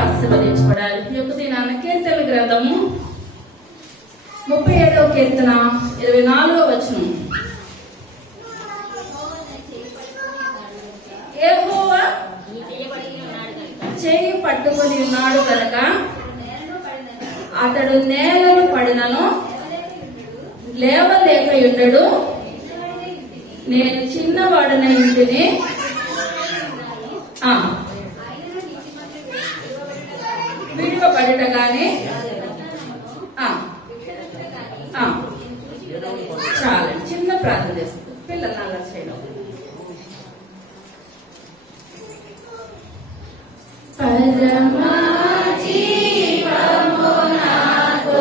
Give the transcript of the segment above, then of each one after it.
ఆశీర్వదించబడాలి. ఈ యొక్క దినాన కీర్తన గ్రంథము 37వ కీర్తన 24వ వచనం. యెహోవా చేయి పట్టుకొని ఉన్నాడు కనుక అతడు నేలను పడినను లేవలేకయుండడు. నేను చిన్నవాడనై ఇంటిని విడువబడుట గాని చాలా చిన్న ప్రార్థన చేస్తుంది పిల్లలు అలా చేయడం. పరమా జీవము నాతో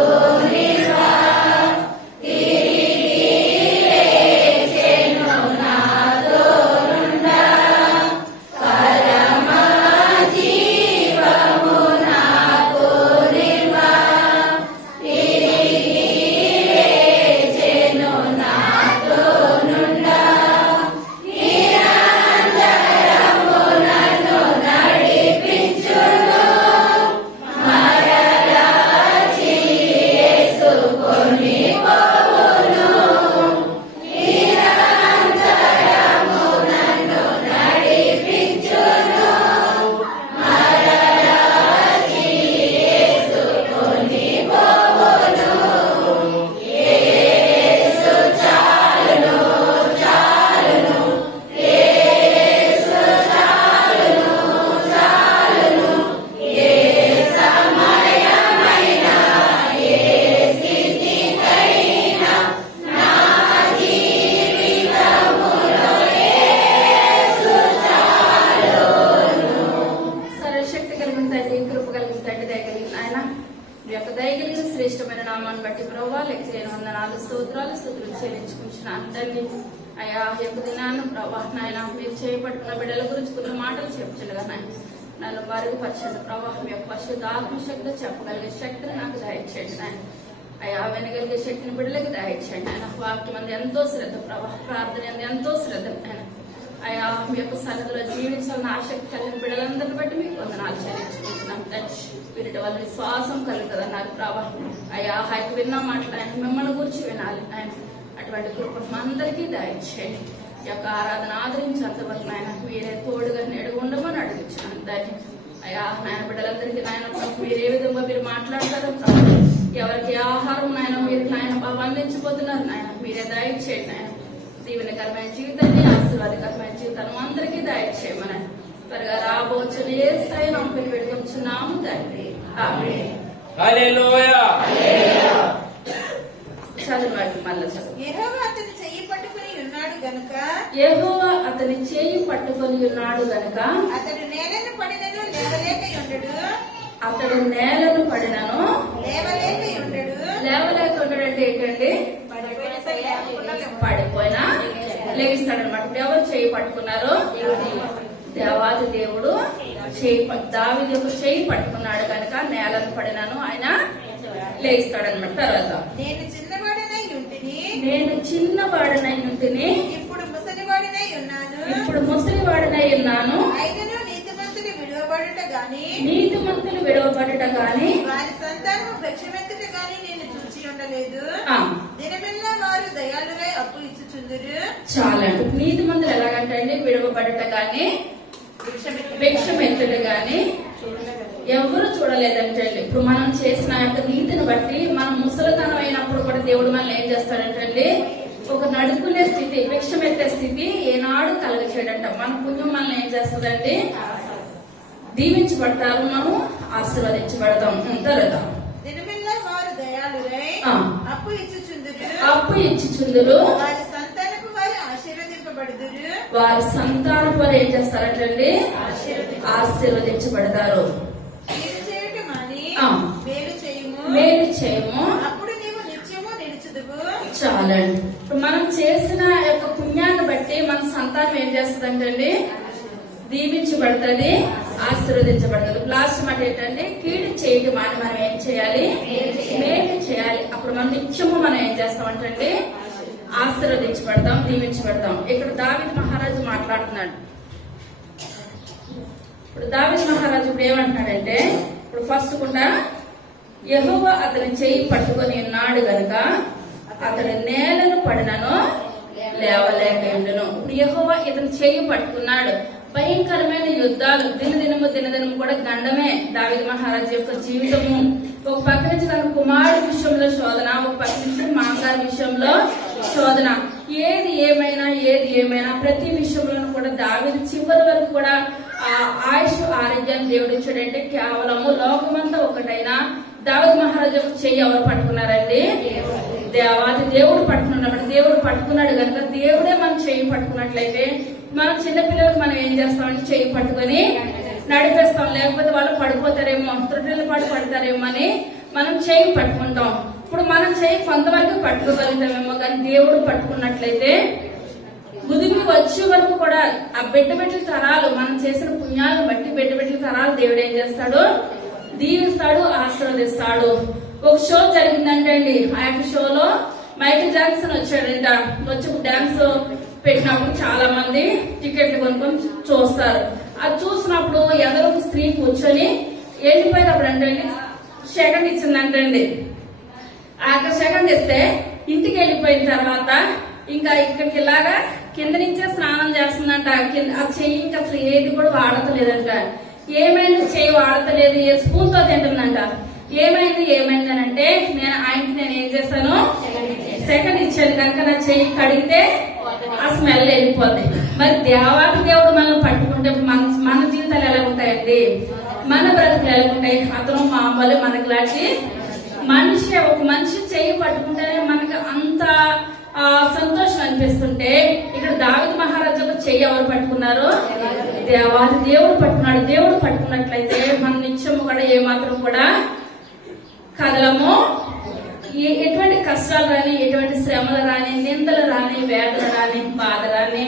శ్రేష్టమైన నామాన్ని బట్టి ప్రభావ లెక్కలేని వందనాలు స్తోత్రాలు చెల్లించుకుంటున్నాను తండ్రి. అయ్యా యొక్క దినాన్ని ప్రభావ నాయన మీరు చేపట్టుకున్న బిడ్డల గురించి కొన్ని మాటలు చెప్పుచుండగా నన్ను మరుగుపరచండి ప్రభావ మీ యొక్క పరిశుద్ధ ఆత్మశక్తి చెప్పగలిగే శక్తిని నాకు దయచేయండి నాయన. అయ్యా వినగలిగే శక్తిని బిడ్డలకు దయచేయండి ఆయన. వాక్యం అంది ఎంతో శ్రద్ధ ప్రభావ, ప్రార్థన అంది ఎంతో శ్రద్ధ ఆయన. అయ్యా మీ యొక్క సన్నిధిలో జీవించాలని ఆసక్తి కలిగిన బిడ్డలందరిని బట్టి మీకు వందనాలు చెల్లించుకుంటున్నాం తండ్రి. వీటి వల్ల విశ్వాసం కలుగుతుందన్నారు ప్రభా. అయ్యా ఆయన విన్న మాటలు ఆయన మిమ్మల్ని గురించి వినాలి ఆయన. అటువంటి కృపను అందరికీ దయచేయండి. ఈ యొక్క ఆరాధన ఆదరించేంతవరకు ఆయన మీరే తోడుగా నేడు ఉండమని అడుగుతున్నాను తండ్రి. అయ్యా నాయన బిడ్డలందరికీ నాయన మీరు ఏ విధంగా మీరు మాట్లాడతారో ప్రభా. ఎవరికి ఆహారం నాయన మీరు నాయన అందించబోతున్నారు నాయన మీరే దయచేయండి నాయన. దీవెనకరమైన జీవితాన్ని ఆశీర్వాదకరమైన జీవితాన్ని అందరికీ దయచేయమని త్వరగా రాబోచ్చు నంపిని పెట్టుకుంటున్నాము తండ్రి. ఆమేన్. హల్లెలూయా. చదవండి మళ్ళీ చదువు. యెహోవా అతని చెయ్యి పట్టుకొని ఉన్నాడు గనుక యెహోవా అతని చేయి పట్టుకొని ఉన్నాడు గనుక అతడు నేలను పడినను లేవలేకయుండడు. అతడు నేలను పడినను లేవలేకయుండడు. లేవలేకుండాడంటే ఏంటండి? పడిపోయినా లేస్తాడనమాట. ఎవరు చేయి పట్టుకున్నారు? దేవాది దేవుడు దావీదు యొక్క చేయి పట్టుకున్నాడు కనుక నేలను పడినాను ఆయన లేస్తాడనమాట. తర్వాత నేను చిన్నవాడనై ఉంటిని ఇప్పుడు ముసలివాడనై ఉన్నాను. అయినను నీతిమంతులు విడువబడుట గాని వారి సంతానము భిక్షమెత్తుట గాని నేను చూచి ఉండలేదు. దినమెల్లా వారు దయాళువై అప్పు ఇచ్చుచుందురు. చాలా నీతిమంతులు ఎలాగంటే విడువబడుట గాని భిక్షమెత్తుట గాని ఎవరు చూడలేదంటే ఇప్పుడు మనం చేసిన యొక్క నీతిని బట్టి మనం ముసలితనం అయినప్పుడు కూడా దేవుడు మనల్ని ఏం చేస్తాడంటే ఒక నడుకునే స్థితి, భిక్షమెత్తే స్థితి ఏనాడు కలగ చేయడంట. మన పుణ్యం మనల్ని ఏం చేస్తుందంటే దీవించబడతారు, మనం ఆశీర్వదించబడతాం. తర్వాత దినమెల్లా వారు దయాళువై అప్పు ఇచ్చుచుందురు. వారి సంతానపు వారు ఆశీర్వదింపబడుదురు. వారి సంతానం వారు ఏం చేస్తారంటే ఆశీర్వదించబడతారు. మేలు చేయము అప్పుడు నీవు నిత్యము నిలుచుదువు. చాలండి. ఇప్పుడు మనం చేసిన యొక్క పుణ్యాన్ని బట్టి మన సంతానం ఏం చేస్తుందంటే దీవించబడుతుంది, ఆశీర్వదించబడుతుంది. లాస్ట్ మాట ఏంటంటే కీడు చేయడం అని మనం ఏం చేయాలి? మేలు చేయాలి. అప్పుడు మనం నిత్యము మనం ఏం చేస్తామంటే ఆశీర్వదించబడతాం, దీవించబడతాం. ఇక్కడ దావీదు మహారాజు మాట్లాడుతున్నాడు. ఇప్పుడు దావీదు మహారాజు ఇప్పుడు ఏమంటున్నాడంటే, ఇప్పుడు ఫస్ట్ కూడా యెహోవా అతని చెయ్యి పట్టుకొని ఉన్నాడు గనుక అతడు నేలను పడినను లేవలేకుండును. ఇప్పుడు యెహోవా ఇతని చెయ్యి పట్టుకున్నాడు. భయంకరమైన యుద్ధాలు, దినదినము కూడా గండమే దావీదు మహారాజు యొక్క జీవితము. ఒక పక్క నుంచి తన కుమారుడి విషయంలో శోధన, ఒక పక్క నుంచి మామగారి విషయంలో శోధన. ఏది ఏమైనా ప్రతి విషయంలో కూడా దావీదు చివరి వరకు కూడా ఆ ఆయుష్ ఆరోగ్యాన్ని దేవుడు ఇచ్చాడంటే కేవలము లోకమంతా ఒకటైనా దావీదు మహారాజు చెయ్యి ఎవరు పట్టుకున్నారండి? దేవాది దేవుడు పట్టుకున్నాడు. దేవుడు పట్టుకున్నాడు కనుక దేవుడే మనం చెయ్యి పట్టుకున్నట్లయితే మనం చిన్నపిల్లలకు మనం ఏం చేస్తామంటే చెయ్యి పట్టుకొని నడిపేస్తాం. లేకపోతే వాళ్ళు పడిపోతారేమో, త్రుటిల పాటు పడతారేమో అని మనం చెయ్యి పట్టుకుంటాం. ఇప్పుడు మనం చెయ్యి కొంతవరకు పట్టుకోగలుగుతామేమో, కానీ దేవుడు పట్టుకున్నట్లయితే ముదిమి వచ్చే వరకు కూడా ఆ బిడ్డ తరాలు మనం చేసిన పుణ్యాలను బట్టి బిడ్డ తరాలు దేవుడు ఏం చేస్తాడు? దీవిస్తాడు, ఆశీర్వదిస్తాడు. ఒక షో జరిగిందంటే అండి, ఆ యొక్క షోలో మైకేల్ జాక్సన్ వచ్చాడంట. వచ్చి డాన్స్ పెట్టినప్పుడు చాలా మంది టికెట్లు కొనుక్కొని చూస్తారు. అది చూసినప్పుడు ఎవరో ఒక స్త్రీ కూర్చొని వెళ్ళిపోయినప్పుడు అంటే సెకండ్ ఇచ్చిందంటండి. ఆ సెకండ్ ఇస్తే ఇంటికి వెళ్ళిపోయిన తర్వాత ఇంకా ఇక్కడికి ఇలాగా కింద నుంచే స్నానం చేస్తుందంట. ఆ చెయ్యి ఇంకా అసలు ఏది కూడా వాడతలేదంట. ఏమైంది చెయ్యి వాడతలేదు, ఏ స్పూన్ తో తింటుందంట. ఏమైంది అని అంటే, నేను ఏం చేశాను, సెకండ్ ఇచ్చాను కనుక నా చెయ్యి కడిగితే ఆ స్మెల్ వెళ్ళిపోద్ది. మరి దేవాది దేవుడు మనల్ని పట్టుకుంటే మన జీవితాలు ఎలా ఉంటాయండి? మన బ్రతుకులు ఎలా ఉంటాయి? అతను మామూలు మనకి లాంటి మనిషి, ఒక మనిషి చెయ్యి పట్టుకుంటేనే మనకి అంత సంతోషం అనిపిస్తుంటే, ఇక్కడ దావీదు మహారాజు చెయ్యి ఎవరు పట్టుకున్నారు? దేవాది దేవుడు పట్టుకున్నాడు. దేవుడు పట్టుకున్నట్లయితే మన నిత్యము కూడా ఏమాత్రం కూడా కదలము. ఎటువంటి కష్టాలు రాని, ఎటువంటి శ్రమలు రాని, నిందలు రాని, వేదన రాని, బాధ రాని,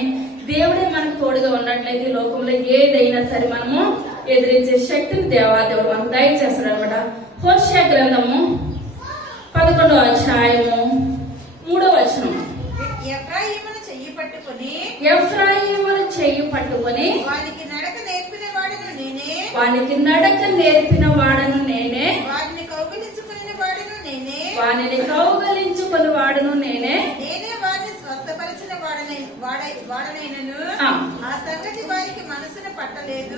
దేవుడే మనకు తోడుగా ఉన్నట్లయితే లోకంలో ఏదైనా సరే మనము ఎదిరించే శక్తిని దేవాదేవుడు మనకు దయచేస్తాడు అనమాట. హోషేయ గ్రంథము 11వ అధ్యాయము 3వ వచనం. ఎఫ్రాయిమును చెయ్యి పట్టుకొని వానికి నడక నేర్పిన వాడను నేనే, వానిని కౌగలించుకుని వాడను నేనే వారిని స్వస్థపరిచిన వాడనైనను ఆ సంగతి వారికి మనసును పట్టలేదు.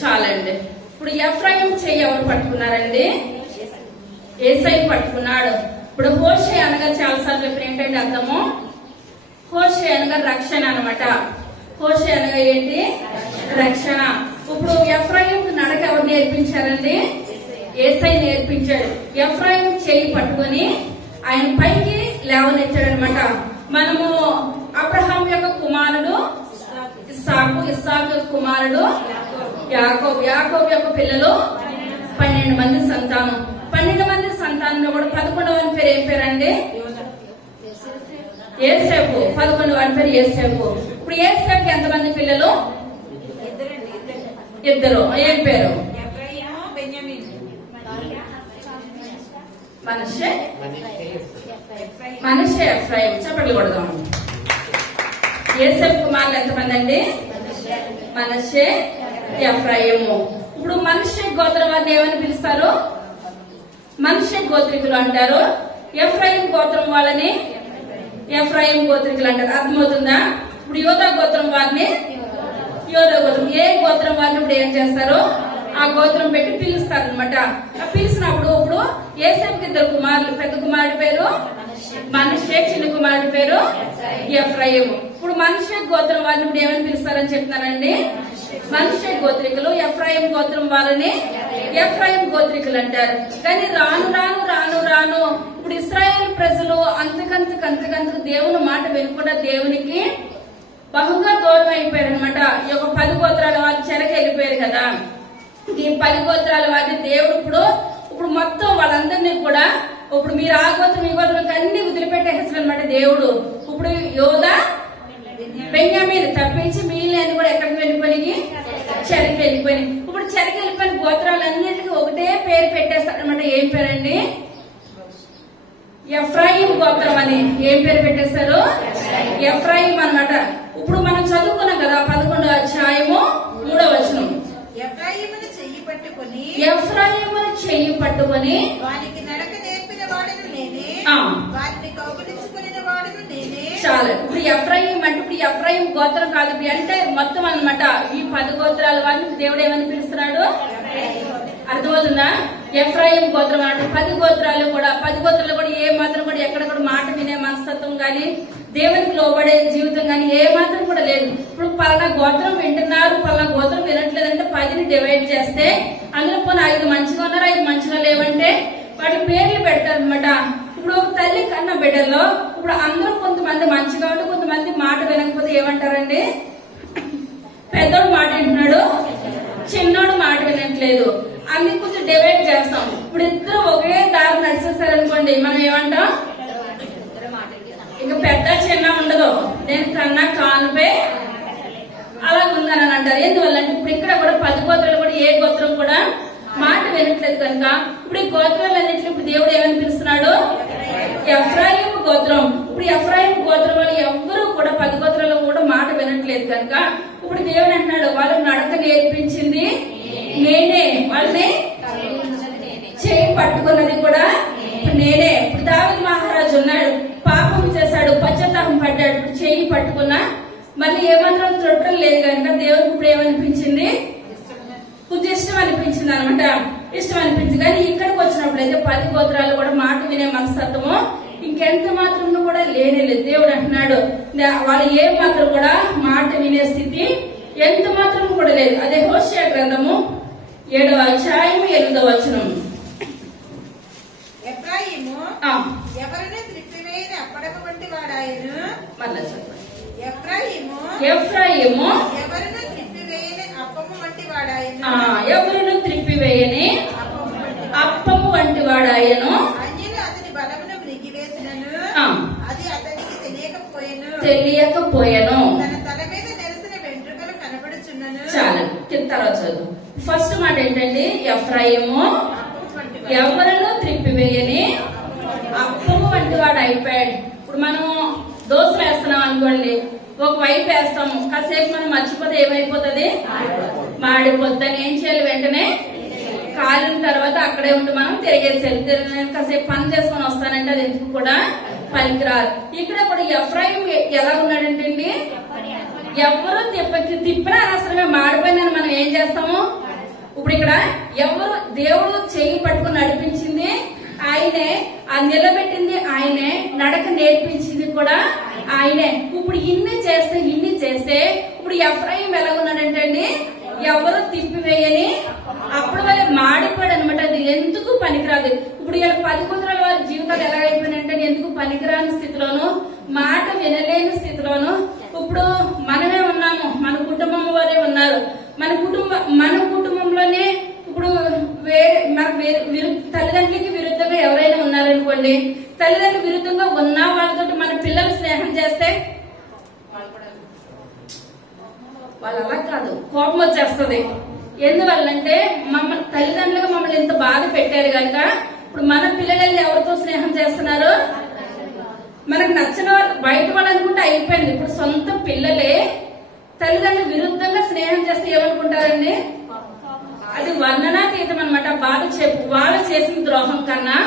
చాలండి. ఇప్పుడు ఎఫ్రాయిం చెయ్యి ఎవరు పట్టుకున్నారండి? యేసయ్య పట్టుకున్నాడు. ఇప్పుడు హోషేయ అనగా చాలాసార్లు ఇప్పుడు ఏంటంటే అర్థము, హోషేయ అనగా రక్షణ అనమాట. హోషేయ అనగా ఏంటి? రక్షణ. ఇప్పుడు ఎఫ్రాయిం నడక ఎవరు నేర్పించారండి? యేసయ్య నేర్పించాడు. ఎఫ్రాయిం చెయ్యి పట్టుకొని ఆయన పైకి లేవనెత్తాడు అనమాట. మనము అబ్రహాం యొక్క కుమారుడు ఇస్సాకు, ఇస్సాకు యొక్క కుమారుడు యాకోబు, యాకోబు యొక్క పిల్లలు 12 మంది సంతానం. 12 మంది సంతానంలో కూడా 11వ పేరు ఏం పేరండి? యేసేపు. 11వ పేరు యేసేపు. ఇప్పుడు యేసేపుకి ఎంతమంది పిల్లలు? ఇద్దరు. ఏం పేరు? మనష్షే, ఎఫ్రాయిం. చప్పట్లు కొడదాం. యేసేపు కుమారులు ఎంతమంది అండి? మనష్షే, ఎఫ్రాయిము. ఇప్పుడు మనష్షే గోత్రం వారిని ఏమని పిలుస్తారు? మనష్షే గోత్రికులు అంటారు. ఎఫ్రాయిం గోత్రం వాళ్ళని ఎఫ్రాయిం గోత్రికులు అంటారు. అర్థమవుతుందా? ఇప్పుడు యోధా గోత్రం వారిని యోధా గోత్రం. ఏ గోత్రం వారిని ఇప్పుడు ఏం చేస్తారు? ఆ గోత్రం పెట్టి పిలుస్తారు అనమాట. పిలిచినప్పుడు ఇప్పుడు యేసేపుకి 2 కుమారులు. పెద్ద కుమారుడి పేరు మనష్షే, చిన్న కుమారుడి పేరు ఎఫ్రాయిం. ఇప్పుడు మనష్షే గోత్రం వారిని ఇప్పుడు ఏమని పిలుస్తారని చెప్తున్నారండి? మనష్షే గోత్రికులు. ఎఫ్రాయిం గోత్రం వాళ్ళని ఎఫ్రాయిం గోత్రికులు అంటారు. కానీ రాను రాను రాను రాను ఇప్పుడు ఇశ్రాయేల్ ప్రజలు అంతకంతకు దేవుని మాట వినకుండా దేవునికి బహుగా దూరం అయిపోయారు అనమాట. ఈ యొక్క 10 గోత్రాల వాళ్ళు చెరకి వెళ్ళిపోయారు కదా. ఈ 10 గోత్రాల వారిని దేవుడు ఇప్పుడు మొత్తం వాళ్ళందరినీ కూడా ఇప్పుడు మీరు ఆ గోత్రం ఈ గోత్రం అన్ని వదిలిపెట్టేస్తారు అనమాట దేవుడు. ఇప్పుడు యోధా, బెన్యామీను తప్పించి మిగిలిన కూడా ఎక్కడికి వెళ్ళిపోయి? చెరకి వెళ్ళిపోయినాయి. ఇప్పుడు చెరకి వెళ్ళిపోయిన గోత్రాలన్నిటికీ ఒకటే పేరు పెట్టేస్తాడు అనమాట. ఏం పేరండి? ఎఫ్రాయిం గోత్రం అని ఏం పేరు పెట్టేశారు? ఎఫ్రాయిం అన్నమాట. ఇప్పుడు మనం చదువుకున్నాం కదా 11వ అధ్యాయము 3వ వచనం. ఎఫ్రాయిమును చెయ్యి పట్టుకొని ఎఫ్రాయిమును చెయ్యి పట్టుకొని వారికి నడక నేర్పిన వాడును నేనే, వారిని కౌగిలించుకుని వాడును నేనే. చాలు. ఇప్పుడు ఎఫ్రాయిం అంటే ఇప్పుడు ఎఫ్రాయిం గోత్రం కాదు, అంటే మొత్తం అన్నమాట. ఈ 10 గోత్రాల వారిని దేవుడు ఏమని పిలుస్తున్నాడు? అర్థమవుతుందా? ఎఫ్రాయిం గోత్రం అంటే 10 గోత్రాలు కూడా ఏ మాత్రం కూడా ఎక్కడ కూడా మాట వినే మనస్తత్వం గాని దేవునికి లోబడే జీవితం గాని ఏ మాత్రం కూడా లేదు. ఇప్పుడు పలానా గోత్రం వింటున్నారు, పలానా గోత్రం వినట్లేదంటే 10ని డివైడ్ చేస్తే అందులో పోనీ 5 మంచిగా ఉన్నారు, 5 మంచిగా లేవంటే వాటి పేర్లు పెడతారు అనమాట. ఇప్పుడు ఒక తల్లి కన్న బిడ్డల్లో ఇప్పుడు అందరూ కొంతమంది మంచిగా ఉండి కొంతమంది మాట వినకపోతే ఏమంటారండి? పెద్దోడు మాట వింటున్నాడు, చిన్నోడు మాట వినట్లేదు, అన్ని కొంచెం డివైడ్ చేస్తాం. ఇప్పుడు ఇద్దరు ఒకే దారి నడిచేస్తారనుకోండి, మనం ఏమంటాం? ఇక పెద్ద చిన్న ఉండదు, నేను కన్నా కానుపే అలా ఉందని అంటారు. ఎందువల్ల అంటే ఇప్పుడు ఇక్కడ కూడా 10 గోత్రాలు కూడా ఏ గోత్రం కూడా మాట వినట్లేదు కనుక ఇప్పుడు ఈ గోత్రాలన్నింటినీ ఇప్పుడు దేవుడు ఏమని పిలుస్తున్నాడు? ఎఫ్రాయిం గోత్రం. ఇప్పుడు ఎఫ్రాయిం గోత్రం వాళ్ళు ఎవ్వరూ కూడా 10 గోత్రాలు కూడా మాట వినట్లేదు కనుక ఇప్పుడు దేవుడు అంటున్నాడు వాళ్ళకి నడక నేర్పించింది నేనే, వాళ్ళని చేయి పట్టుకున్నది కూడా నేనే. ఇప్పుడు దావీదు మహారాజు ఉన్నాడు, పాపం చేశాడు, పశ్చాత్తాపం పడ్డాడు, ఇప్పుడు చేయి పట్టుకున్నా మళ్ళీ ఏమాత్రం త్రొట్టం లేదు కనుక దేవుడికి ఇప్పుడు ఏమనిపించింది? కొంచెం ఇష్టం అనిపించింది అనమాట. ఇష్టం అనిపించింది. కానీ ఇక్కడికి వచ్చినప్పుడు అయితే 10 గోత్రాలు కూడా మాట వినే మనస్తత్వము ఇంకెంత మాత్రం కూడా లేనేలేదు. దేవుడు అంటున్నాడు వాళ్ళు ఏ మాత్రం కూడా మాట వినే స్థితి ఎంత మాత్రం కూడా లేదు. అదే హోషేయ గ్రంథము 7వ అధ్యాయము 8వ వచనం. ఎఫ్రాయిము ఎవరిని త్రిప్పివేయని అప్పడము వంటి వాడాయను. మళ్ళా చెప్పండి. ఎఫ్రాయిము ఎవరిని త్రిప్పివేయని అప్పము వంటి వాడాయను. ఎవరిని త్రిప్పివేయని అప్పము వంటి వాడాయను. అన్యులు అతని బలమును మృగివేసినను అది అతనికి తెలియకపోయాను. తన తల మీద నెలసిన వెంట్రుకలు కనబడుచున్నను. చాలా తర్వాత చదువు. ఫస్ట్ మాట ఏంటండి? ఎఫ్రాయిము ఎవరిను త్రిప్పివేయని అప్పము వంటి వాడు అయిపోయాడు. ఇప్పుడు మనం దోశలు వేస్తున్నాం అనుకోండి, ఒక వైపు వేస్తాము, కాసేపు మనం మర్చిపోతే ఏమైపోతుంది? మాడిపోద్దని ఏం చేయాలి? వెంటనే కాలిన తర్వాత అక్కడే ఉండి మనం తిరిగేసేయాలి. కాసేపు పని చేసుకొని వస్తానంటే అది ఎందుకు కూడా పనికిరాదు. ఇక్కడ కూడా ఎఫ్రాయిం ఎలా ఉన్నాడంటే అండి, ఎవరు తిప్పినా అనవసరమే, మాడిపోయిందని మనం ఏం చేస్తాము? ఇప్పుడు ఇక్కడ ఎవరు దేవుడు చేయి పట్టుకుని నడిపించింది ఆయనే, ఆ నిలబెట్టింది ఆయనే, నడక నేర్పించింది కూడా ఆయనే. ఇప్పుడు ఇన్ని చేస్తే ఇప్పుడు ఎఫ్రాయిం ఎలా ఉన్నాడంటే అండి, ఎవరు తిప్పివేయని అప్పుడు వాళ్ళు మాడిపోయాడు అనమాట. అది ఎందుకు పనికిరాదు. ఇప్పుడు ఇలా 10 గోత్రాల వారి జీవితాలు ఎలా అయిపోయినాయంటే ఎందుకు పనికిరాని స్థితిలోను, మాట వినలేని స్థితిలోను ఇప్పుడు మనమే ఉన్నాము, మన కుటుంబం వారే ఉన్నారు. మన కుటుంబంలోనే ఇప్పుడు తల్లిదండ్రులకి విరుద్ధంగా ఎవరైనా ఉన్నారనుకోండి, తల్లిదండ్రులకు విరుద్ధంగా ఉన్న వాళ్ళతో మన పిల్లలు స్నేహం చేస్తే వాళ్ళు అలా కాదు, కోపం వచ్చేస్తుంది. ఎందువల్లంటే మమ్మల్ని తల్లిదండ్రులుగా మమ్మల్ని ఇంత బాధ పెట్టారు కనుక ఇప్పుడు మన పిల్లలు ఎవరితో స్నేహం చేస్తున్నారు? మనకు నచ్చిన వాళ్ళు బయట వాళ్ళు అనుకుంటే అయిపోయింది. ఇప్పుడు సొంత పిల్లలే తల్లిదండ్రులు విరుద్ధంగా స్నేహం చేస్తే ఏమనుకుంటారండి? అది వర్ణనాతీతం అనమాట. వాళ్ళు చేసిన ద్రోహం కన్నా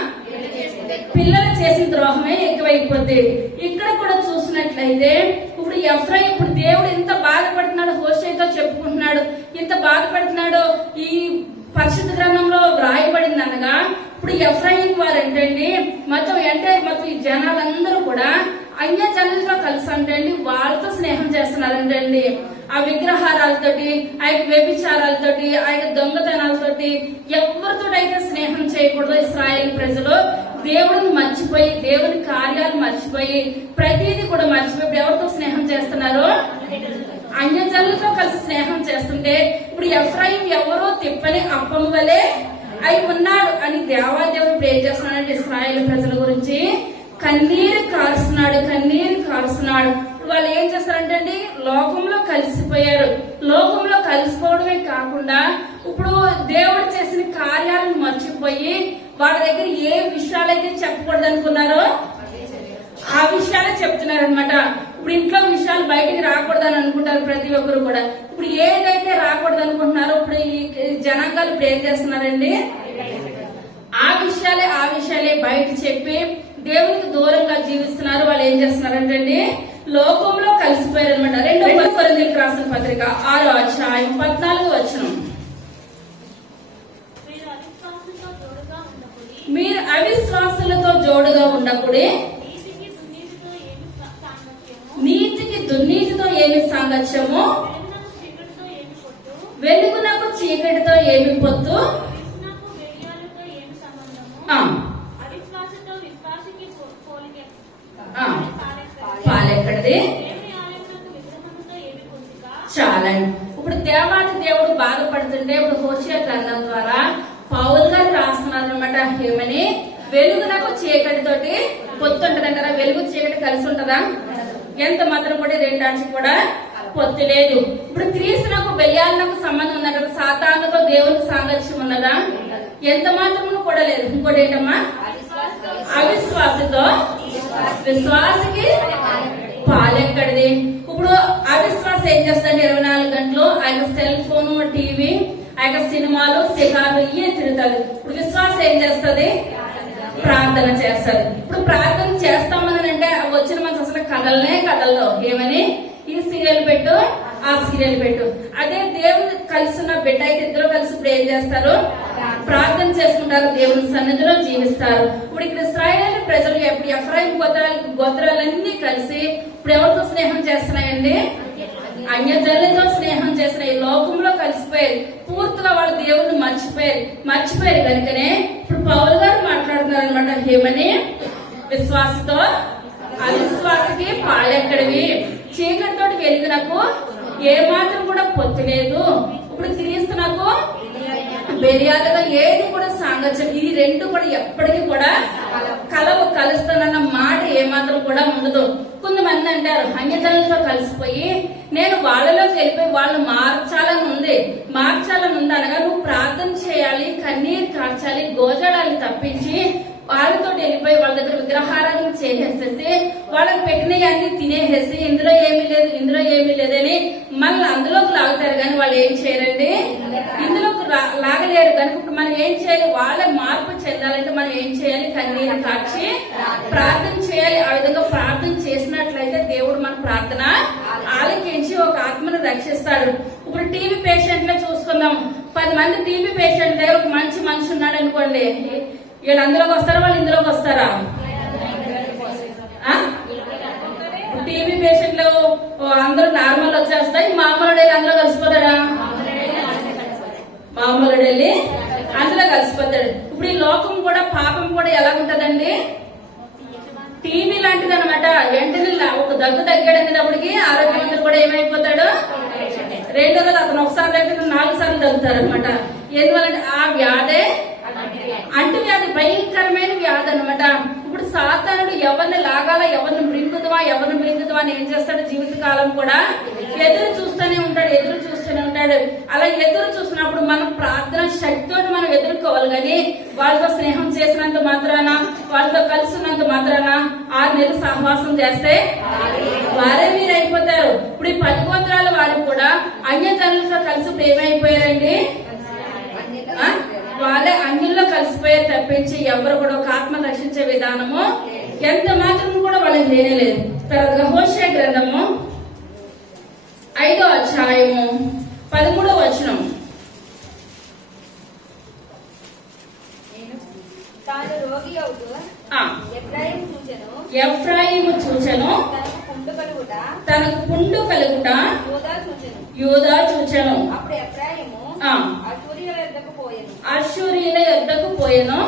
పిల్లలు చేసిన ద్రోహమే ఎక్కువైపోద్ది. ఇక్కడ కూడా చూసినట్లయితే ఇప్పుడు ఎఫ్రాయిం, ఇప్పుడు దేవుడు ఎంత బాధపడుతున్నాడు, హోషేయతో చెప్పుకుంటున్నాడు, ఇంత బాధపడుతున్నాడు ఈ పరిశుద్ధ గ్రంథంలో వ్రాయబడింది అనగా ఇప్పుడు ఎఫ్రాయిం వారు ఏంటండి మొత్తం ఈ జనాలందరూ కూడా అన్య జనులతో కలిసి అంటండి వాళ్ళతో స్నేహం చేస్తున్నారంటండి. ఆ విగ్రహారాలతోటి, ఆ వ్యభిచారాలతోటి, ఆ దొంగతనాలతోటి ఎవరితో అయితే స్నేహం చేయకూడదు ఇశ్రాయేలు ప్రజలు దేవుడిని మర్చిపోయి, దేవుని కార్యాలు మర్చిపోయి, ప్రతిదీ కూడా మర్చిపోయి ఎవరితో స్నేహం చేస్తున్నారు? అన్యజనులతో కలిసి స్నేహం చేస్తుంటే ఇప్పుడు ఎఫ్రాయిం ఎవరో తిప్పని అప్పం వలె అయి ఉన్నాడు అని దేవాదేవుడు ప్రే చేస్తున్నాడు. ఇశ్రాయేలు ప్రజల గురించి కన్నీరు కారుస్తున్నాడు. వాళ్ళు ఏం చేస్తారంటే అండి, లోకంలో కలిసిపోయారు. లోకంలో కలిసిపోవడమే కాకుండా ఇప్పుడు దేవుడు చేసిన కార్యాలను మర్చిపోయి వాళ్ళ దగ్గర ఏ విషయాలైతే చెప్పకూడదు అనుకున్నారో ఆ విషయాలే చెప్తున్నారు అనమాట. ఇప్పుడు ఇంట్లో విషయాలు బయటికి రాకూడదని అనుకుంటారు ప్రతి ఒక్కరు కూడా. ఇప్పుడు ఏదైతే రాకూడదు అనుకుంటున్నారో ఇప్పుడు ఈ జనాంగాలు ఇప్పుడు ఏం చేస్తున్నారండి, ఆ విషయాలే బయట చెప్పి దేవునికి దూరంగా జీవిస్తున్నారు. వాళ్ళు ఏం చేస్తున్నారంటే లోకంలో కలిసిపోయారు అనమాట. 2 కొరింథీయులకు రాసిన పత్రిక 6వ అధ్యాయం 14వ వచనం. మీరు అవిశ్వాసులతో జోడుగా ఉండకూడి, నీతికి దుర్నీతితో ఏమి సాంగత్యము, వెలుగునకు చీకటితో ఏమి పొత్తు, పాలెక్కడిది చాలండి. ఇప్పుడు దేవాది దేవుడు బాధపడుతుంటే ఇప్పుడు హోషేయ గ్రంథం ద్వారా పౌలు గారు రాస్తున్నారు అనమాట. ఏమని, వెలుగునకు చీకటితోటి పొత్తు ఉంటదంటారా? వెలుగు చీకటి కలిసి ఉంటదా? ఎంత మాత్రం కూడా రెండాటికి కూడా పొత్తు లేదు. ఇప్పుడు క్రీస్తునకు బెల్యాలకు సంబంధం ఉందంటారు. సాతానుతో దేవునికి సాంగత్యం ఉన్నదా? ఎంత మాత్రము కూడా లేదు. ఇంకోటి ఏంటమ్మా, అవిశ్వాసతో విశ్వాసకి పాలెక్కడిది. ఇప్పుడు అవిశ్వాస ఏం చేస్తాడు? 24 గంటలు ఆయన సెల్ ఫోన్, టీవీ, ఆయన సినిమాలు, సిగాలు ఇవే తిరుగుతుంది. ఇప్పుడు విశ్వాసం ఏం చేస్తుంది? ప్రార్థన చేస్తుంది. ఇప్పుడు ప్రార్థన చేస్తామని అంటే వచ్చిన మనసు అసలు కదలదో. ఏమని, ఈ సీరియల్ పెట్టు, ఆ సీరియల్ పెట్టు. అదే దేవుడు కలిసి ఉన్న బిడ్డ అయితే ఇద్దరు కలిసి ఇప్పుడు ఏం చేస్తారు? ప్రార్థన చేసుకుంటారు, దేవుని సన్నిధిలో జీవిస్తారు. ఇప్పుడు ఇక్కడ ఇశ్రాయేలు ప్రజలు ఎప్పుడు ఎఫ్రాయిం గోత్రాలన్నీ కలిసి ఇప్పుడు ఎవరితో స్నేహం చేస్తున్నాయండి? అన్యజనులతో స్నేహం చేసిన ఈ లోకంలో కలిసిపోయారు. పూర్తిగా వాళ్ళు దేవుణ్ణి మర్చిపోయారు కనుకనే ఇప్పుడు పౌలు గారు మాట్లాడుతున్నారు అనమాట. ఏమని, విశ్వాసతో అవిశ్వాసకి పాలెక్కడివి, చీకటితోటి వెలుగునకు ఏ మాత్రం కూడా పొత్తు లేదు. ఇప్పుడు క్రీస్తునకు బెరియాలుగా ఏది కూడా సాంగత్యం, ఇది 2 కూడా ఎప్పటికీ కూడా కలుస్తానన్న మాట ఏమాత్రం కూడా ఉండదు. కొంతమంది అంటారు అన్యజనులతో కలిసిపోయి నేను వాళ్ళలోకి వెళ్ళిపోయి వాళ్ళు మార్చాలని ఉంది అనగా నువ్వు ప్రార్థన చేయాలి, కన్నీరు కార్చాలి, గోజాడాలి తప్పించి వాళ్ళతో వెళ్ళిపోయి వాళ్ళ దగ్గర విగ్రహారాధన చేసేసేసి వాళ్ళకి పెట్టినవి అన్ని తినేసేసి ఇందులో ఏమీ లేదని మళ్ళీ అందులోకి లాగుతారు. కానీ వాళ్ళు ఏం చేయరండి, ఇందులోకి లాగలేరు. కనుక ఇప్పుడు మనం ఏం చేయాలి? వాళ్ళ మార్పు చెందాలంటే మనం ఏం చేయాలి? కన్నీరు కార్చి ప్రార్థన చేయాలి. ఆ విధంగా ప్రార్థన చేసినట్లయితే దేవుడు మన ప్రార్థన ఆలకించి ఒక ఆత్మను రక్షిస్తాడు. ఇప్పుడు టీబీ పేషెంట్ లో చూసుకుందాం. 10 మంది టీబీ పేషెంట్ దగ్గర ఒక మంచి మనిషి ఉన్నాడు అనుకోండి, వీళ్ళు అందులోకి వస్తారా, వాళ్ళు ఇందులోకి వస్తారా? టీబీ పేషెంట్లు అందరూ నార్మల్ వచ్చేస్తాయి, మామూలు అందులో కలిసిపోతాడా? మామూలు వెళ్ళి అందులో కలిసిపోతాడు. ఇప్పుడు ఈ లోకం కూడా పాపం కూడా ఎలా ఉంటదండి? టీబీ లాంటిది అనమాట. వెంటనే ఒక దగ్గు తగ్గాడు అనేటప్పటికి ఆరోగ్యవంతుడు కూడా ఏమైపోతాడు? 2 రోజులు అతను ఒకసారి దగ్గర 4 సార్లు తగ్గుతారు అనమాట. ఎందువల్లంటే ఆ వ్యాధే అంటు వ్యాధి, భయంకరమైన వ్యాధి అనమాట. ఇప్పుడు సాతానుడు ఎవరిని లాగాల, ఎవరిని మృంగుదమా అని ఏం చేస్తాడు? జీవితకాలం కూడా ఎదురు చూస్తూనే ఉంటాడు. అలా ఎదురు చూసినప్పుడు మనం ప్రార్థన శక్తితో మనం ఎదుర్కోవాలి. కానీ వాళ్ళతో స్నేహం చేసినంత మాత్రాన, వాళ్ళతో కలిసి ఉన్నంత మాత్రాన 6 నెలలు సహవాసం చేస్తే వారే మీరు అయిపోతారు. ఇప్పుడు ఈ 10 గోత్రాల వారు కూడా అన్యజనులతో కలిసి ఏమైపోయారండి? వాళ్ళే అన్యుల్లో కలిసిపోయే తప్పించి ఎవరు కూడా ఒక ఆత్మ రక్షించే విధానము ఎంత మాత్రం కూడా వాళ్ళకి లేనేలేదు. తర్వాత హోషేయ గ్రంథము 5వ అధ్యాయము 13వ వచనం. ఎఫ్రాయిము చూచెను, తనకు పుండు కలుగుట యూదా చూచెను. అశ్షూరీయుల యొద్దకు పోయెను.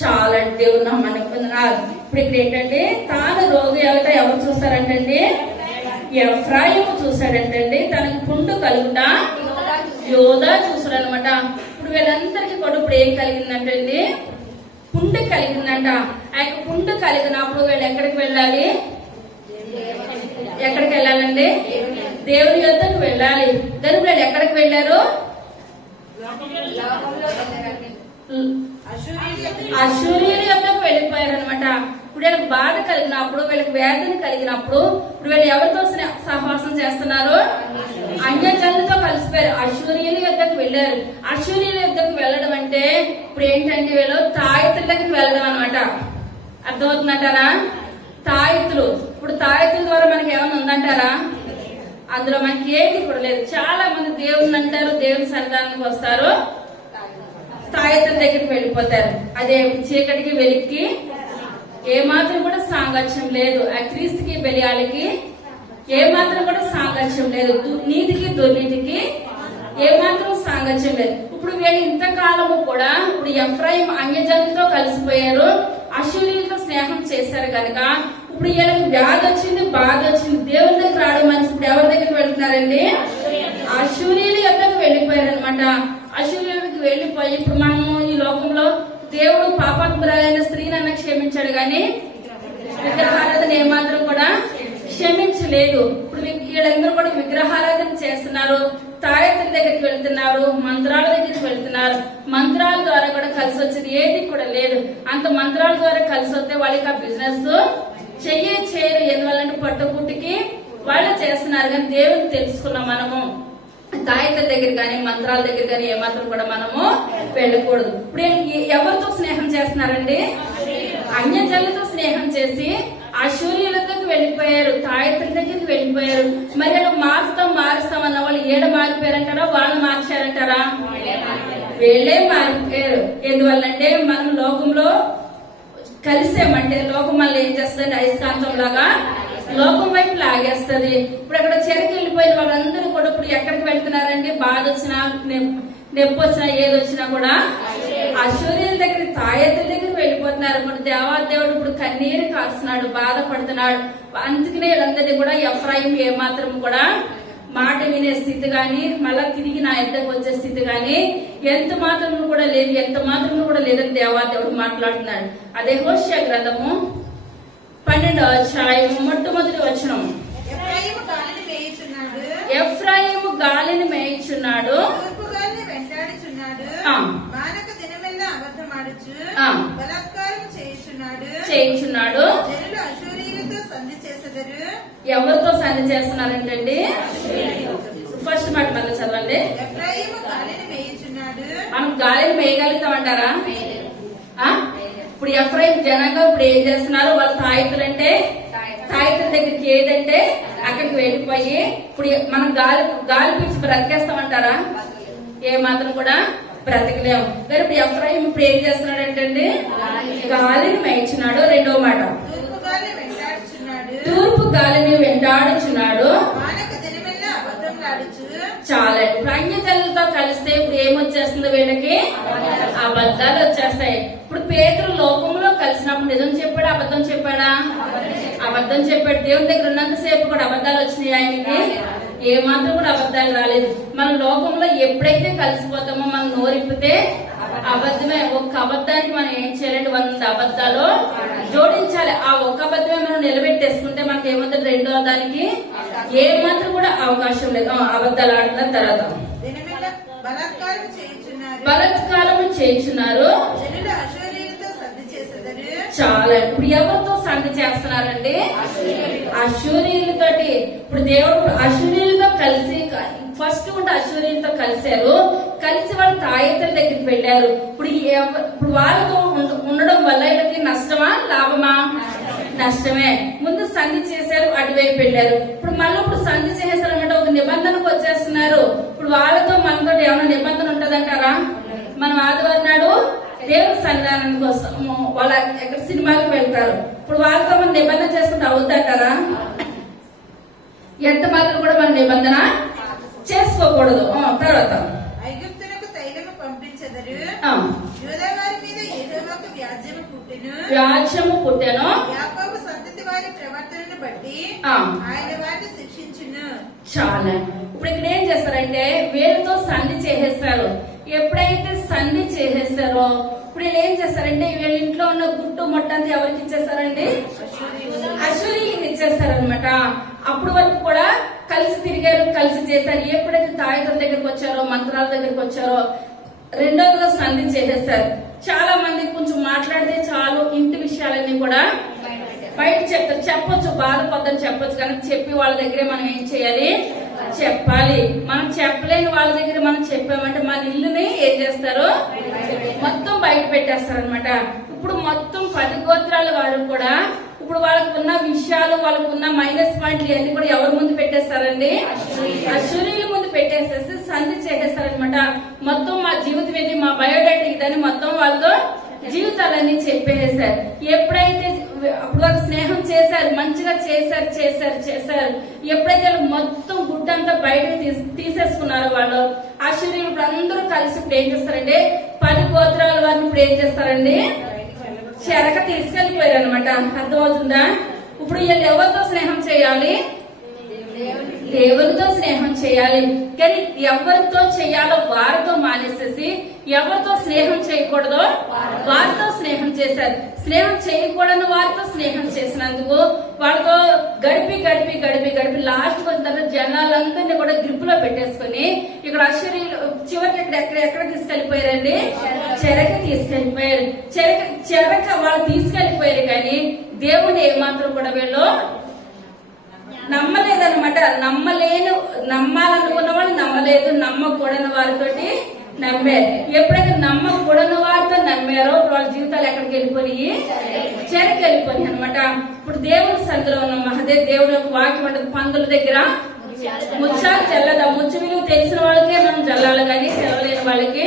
చాలంటే ఉన్నాం మనకు. ఇప్పుడు ఇక్కడ ఏంటంటే తాను రోగి అవుత ఎవరు చూస్తారంటే ఎఫ్రాయిము చూసాడంటండి. తనకు పుండు కలుగుట యోదా చూసాడు అనమాట. ఇప్పుడు వీళ్ళందరికీ కూడా ఇప్పుడు ఏం కలిగిందంటే పుండు కలిగిందంట. ఆ యొక్క పుండు కలిగినప్పుడు వీళ్ళు ఎక్కడికి వెళ్ళాలి? ఎక్కడికి వెళ్ళాలండి? దేవుని యొద్దకు వెళ్ళాలి. గనుక వీళ్ళు ఎక్కడికి వెళ్ళారు? అశూరీయుల యొద్దకు వెళ్ళిపోయారు అనమాట. ఇప్పుడు వీళ్ళకి బాధ కలిగినప్పుడు, వీళ్ళకి వేదన కలిగినప్పుడు ఇప్పుడు వీళ్ళు ఎవరితో సహవాసం చేస్తున్నారు? అన్యజనులతో కలిసిపోయారు. అశూరీయుల యొద్దకు వెళ్ళారు. అశూరీయుల యొద్దకు వెళ్ళడం అంటే ఇప్పుడు ఏంటంటే వీళ్ళు తాయెత్తుల దగ్గరికి వెళ్ళడం అనమాట. అర్థమవుతుందంటారా? తాయెత్తులు. ఇప్పుడు తాయెత్తుల ద్వారా మనకి ఏమైనా ఉందంటారా? అందులో మనకి ఏది కూడా లేదు. చాలా మంది దేవుని అంటారు, దేవుని సన్నిధానానికి వస్తారు, తాయెత్తుల దగ్గరికి వెళ్ళిపోతారు. అదే చీకటికి వెలికి ఏమాత్రం కూడా సాంగత్యం లేదు. ఆ క్రీస్తుకి బెలియాలకి ఏమాత్రం కూడా సాంగత్యం లేదు. నీతికి దుర్నీతికి ఏమాత్రం సాంగత్యం లేదు. ఇప్పుడు వీళ్ళు ఇంతకాలము కూడా ఇప్పుడు ఎఫ్రాయిం అన్యజనులతో కలిసిపోయారు, అశూరీయులతో స్నేహం చేశారు కనుక ఇప్పుడు వీళ్ళకి వ్యాధి వచ్చింది, బాధ వచ్చింది. దేవుని దగ్గర రావడం మంచి. ఇప్పుడు ఎవరి దగ్గరికి వెళ్తున్నారండి? అశూరీయుల యొద్దకు వెళ్ళిపోయారు అనమాట. అశూరీయులకు వెళ్ళిపోయి ఇప్పుడు మనము ఈ లోకంలో దేవుడు పాపాత్మురాలైన స్త్రీనన్నా క్షమించాడు గాని విగ్రహారాధన ఏమాత్రం కూడా క్షమించలేదు. ఇప్పుడు వీళ్ళందరూ కూడా విగ్రహారాధన చేస్తున్నారు, తాయెత్తుల దగ్గరికి వెళ్తున్నారు, మంత్రాల దగ్గరికి వెళ్తున్నారు. మంత్రాల ద్వారా కూడా కలిసి వచ్చేది ఏది కూడా లేదు. అంత మంత్రాల ద్వారా కలిసి వస్తే వాళ్ళకి ఆ బిజినెస్ చేయరు. ఎందువల్లంటే పట్టుకుట్టుకి వాళ్ళు చేస్తున్నారు. కానీ దేవుని తెలుసుకున్నాం మనము తాయెత్తుల దగ్గర కానీ మంత్రాల దగ్గర కానీ ఏమాత్రం కూడా మనము వెళ్ళకూడదు. ఇప్పుడు ఎవరితో స్నేహం చేస్తున్నారండి? అన్యజనులతో స్నేహం చేసి అశూరీయులతో వెళ్ళిపోయారు, తాయెత్తుల దగ్గరికి వెళ్ళిపోయారు. మరి వాళ్ళు మారుస్తామన్న వాళ్ళు ఏడ మారిపోయారంటారా? వాళ్ళు మార్చారంటారా? వీళ్ళే మారిపోయారు. ఎందువల్లంటే మనం లోకంలో కలిసామంటే లోకం మళ్ళీ ఏం చేస్తుంది? అయస్కాంతం లాగా లోకం వైపు లాగేస్తుంది. ఇప్పుడు అక్కడ చెరకు వెళ్ళిపోయిన వాళ్ళందరూ కూడా ఇప్పుడు ఎక్కడికి వెళ్తున్నారండి? బాధ వచ్చినా, నొప్పి వచ్చినా, ఏది వచ్చినా కూడా అశూరీయుల దగ్గర, తాయెత్తుల దగ్గరికి వెళ్ళిపోతున్నారు. ఇప్పుడు దేవాదేవుడు ఇప్పుడు కన్నీరు కాస్తున్నాడు, బాధపడుతున్నాడు. అందుకనే వీళ్ళందరినీ కూడా ఎఫ్రాయిం ఏమాత్రం కూడా మాట వినే స్థితి గాని, మళ్ళా తిరిగి నా ఎద్దకు వచ్చే స్థితి గాని ఎంత మాత్రం కూడా లేదు, ఎంత మాత్రం కూడా లేదని దేవాదేవుడు మాట్లాడుతున్నాడు. అదే హోషేయ గ్రంథము 12వ అధ్యాయం మొట్టమొదటి వచనం. ఎఫ్రాయిము గాలిని మేయిచున్నాడు, చేయించున్నాడు. ఎవరితో సంధి చేస్తున్నారంటండి? ఫస్ట్ మాట మళ్ళీ చదవండి. మనం గాలిని మేయగలుగుతామంటారా? ఇప్పుడు ఎఫ్రాయిం జనంగా ఇప్పుడు ఏం చేస్తున్నారు? వాళ్ళ తాయెత్తులు అంటే తాయెత్తుల దగ్గరికి ఏదంటే అక్కడికి వెళ్ళిపోయి ఇప్పుడు మనం గాలి పిలిచి బ్రతికేస్తామంటారా? ఏ మాత్రం కూడా బ్రతకలేము. మరి ఇప్పుడు ఎఫ్రాయిం ఇప్పుడు ఏం చేస్తున్నాడు అంటే గాలిని మేయించున్నాడు. రెండో మాట, తూర్పు గాలిని వెంటాడుచున్నాడు. చాలా ఇప్పుడు అన్యజనులతో కలిస్తే ఇప్పుడు ఏమొచ్చేస్తుంది? వీళ్ళకి అబద్ధాలు వచ్చేస్తాయి. ఇప్పుడు పేతురు లోకంలో కలిసినప్పుడు నిజం చెప్పాడా, అబద్ధం చెప్పాడా? అబద్ధం చెప్పాడు. దేవుని దగ్గర ఉన్నంతసేపు కూడా అబద్ధాలు వచ్చినాయి ఆయనకి? ఏమాత్రం కూడా అబద్ధాలు రాలేదు. మన లోకంలో ఎప్పుడైతే కలిసిపోతామో మనం నోరిప్పితే అబద్ధమే. ఒక్క అబద్ధానికి మనం ఏం చేయాలంటే 100 అబద్ధాలు జోడించాలి. ఆ ఒక్క అబద్ధమే మనం నిలబెట్టేసుకుంటే మనకి ఏమంటారు? రెండో దానికి ఏమాత్రం కూడా అవకాశం లేదు. అబద్ధాలు ఆడుతున్న తర్వాత బలత్కారము చేయించున్నారు. చాలా ఇప్పుడు ఎవరితో సంధి చేస్తున్నారండి? అశూరీయులతోటి. ఇప్పుడు దేవుడు అశూరీయులతో కలిసి ఫస్ట్ ఉంటే అశూరీయులతో కలిశారు. కలిసి వాళ్ళు తాయెత్తుల దగ్గరికి వెళ్ళారు. ఇప్పుడు వాళ్ళతో ఉండడం వల్ల వీళ్ళకి నష్టమా, లాభమా? నష్టమే. ముందు సంధి చేశారు, అటువైపు వెళ్ళారు. ఇప్పుడు మళ్ళీ ఇప్పుడు సంధి చేశారన్నమాట, ఒక నిబంధనకు వచ్చేస్తున్నారు. ఇప్పుడు వాళ్ళతో మనతో ఏమైనా నిబంధన ఉంటదంటారా? మనం ఆదివారం నాడు దేవుని సన్నిధానానికి వస్తాము, వాళ్ళ ఎక్కడ సినిమాలకు వెళ్తారు. ఇప్పుడు వాళ్ళతో మనం నిబంధన చేసుకుంటే అవుతుంటారా? ఎంత మాత్రం కూడా మనం నిబంధన చేసుకోకూడదు. తర్వాత ఐగుప్తులకు తైలము పంపించెదరు, యూదా వారి మీద యెహోవాకు వ్యాజ్యము పుట్టెను, యాకోబు సంతతి వారి ప్రవర్తనను బట్టి ఆయన వారిని శిక్షించును. చాలా ఇప్పుడు ఇక్కడ ఏం చేస్తారంటే వీళ్ళతో సంధి చేసేస్తారు. ఎప్పుడైతే సంధి చేసేస్తారో ఇప్పుడు వీళ్ళు ఏం చేస్తారంటే వీళ్ళ ఇంట్లో ఉన్న గుట్టు మొట్టంతా ఎవరికి ఇచ్చేస్తారండి? అశూరీయులకు ఇచ్చేస్తారనమాట. అప్పుడు వరకు కూడా కలిసి తిరిగారు, కలిసి చేశారు. ఎప్పుడైతే తాయెత్తుల దగ్గరకు వచ్చారో, మంత్రాల దగ్గరకు వచ్చారో, రెండోదిగా సంధి చేసేస్తారు. చాలా మంది కొంచెం మాట్లాడితే చాలు ఇంటి విషయాలన్నీ కూడా బయట చెప్తారు. చెప్పొచ్చు, బాధపడదని చెప్పొచ్చు, కానీ చెప్పి వాళ్ళ దగ్గరే మనం ఏం చేయాలి, చెప్పాలి. మనం చెప్పలేని వాళ్ళ దగ్గర మనం చెప్పామంటే మన ఇల్లుని ఏం చేస్తారు, మొత్తం బయట పెట్టేస్తారు అనమాట. ఇప్పుడు మొత్తం 10 గోత్రాల వారు కూడా ఇప్పుడు వాళ్ళకు ఉన్న విషయాలు, వాళ్ళకు ఉన్న మైనస్ పాయింట్లు అన్ని కూడా ఎవరి ముందు పెట్టేస్తారండి, అశ్వరీయుల ముందు పెట్టేసేసి సంధి చేసేస్తారనమాట. మొత్తం మా జీవితం ఇది, మా బయోడేటా ఇదని మొత్తం వాళ్ళతో జీవితాలన్నీ చెప్పేసారు. ఎప్పుడైతే అప్పుడు వాళ్ళు స్నేహం చేశారు, మంచిగా చేశారు, ఎప్పుడైతే మొత్తం గుడ్డంతా బయటకు తీసేసుకున్నారో వాళ్ళు ఆశ్చర్యులు ఇప్పుడు అందరూ కలిసి ఇప్పుడు ఏం చేస్తారంటే 10 గోత్రాల వారిని ఇప్పుడు ఏం చేస్తారండి, చెరక తీసుకెళ్లిపోయారు అనమాట. అర్థమవుతుందా? ఇప్పుడు వీళ్ళు ఎవరితో స్నేహం చేయాలి, దేవునితో స్నేహం చేయాలి. కానీ ఎవరితో చేయాలో వారితో మానేసేసి ఎవరితో స్నేహం చేయకూడదో వారితో స్నేహం చేశారు. స్నేహం చేయకూడని వారితో స్నేహం చేసినందుకు వాళ్ళతో గడిపి లాస్ట్ కొంత జనాలందరినీ కూడా గ్రిప్ లో పెట్టేసుకుని ఇక్కడ ఆశ్చర్యులు చివరికి ఎక్కడ తీసుకెళ్లిపోయారండి, చెరక తీసుకెళ్లిపోయారు. చెరక వాళ్ళు తీసుకెళ్లిపోయారు కానీ దేవుని ఏమాత్రం కూడా వీళ్ళు నమ్మలేదనమాట. నమ్మాలనుకున్న వాళ్ళు నమ్మలేదు, నమ్మకూడని వారితోటి నమ్మారు. ఎప్పుడైతే నమ్మకూడని వారితో నమ్మారో వాళ్ళ జీవితాలు ఎక్కడికి వెళ్ళిపోయి, చెరకి వెళ్ళిపోయి అనమాట. ఇప్పుడు దేవుని సందులో ఉన్నాం. అదే దేవుడు ఒక వాక్యం ఉంటుంది, పందుల దగ్గర ముచ్చాలు చల్లదా, ముచ్చు విలువ తెలిసిన వాళ్ళకే మనం చల్లాలి కానీ తెలవలేని వాళ్ళకి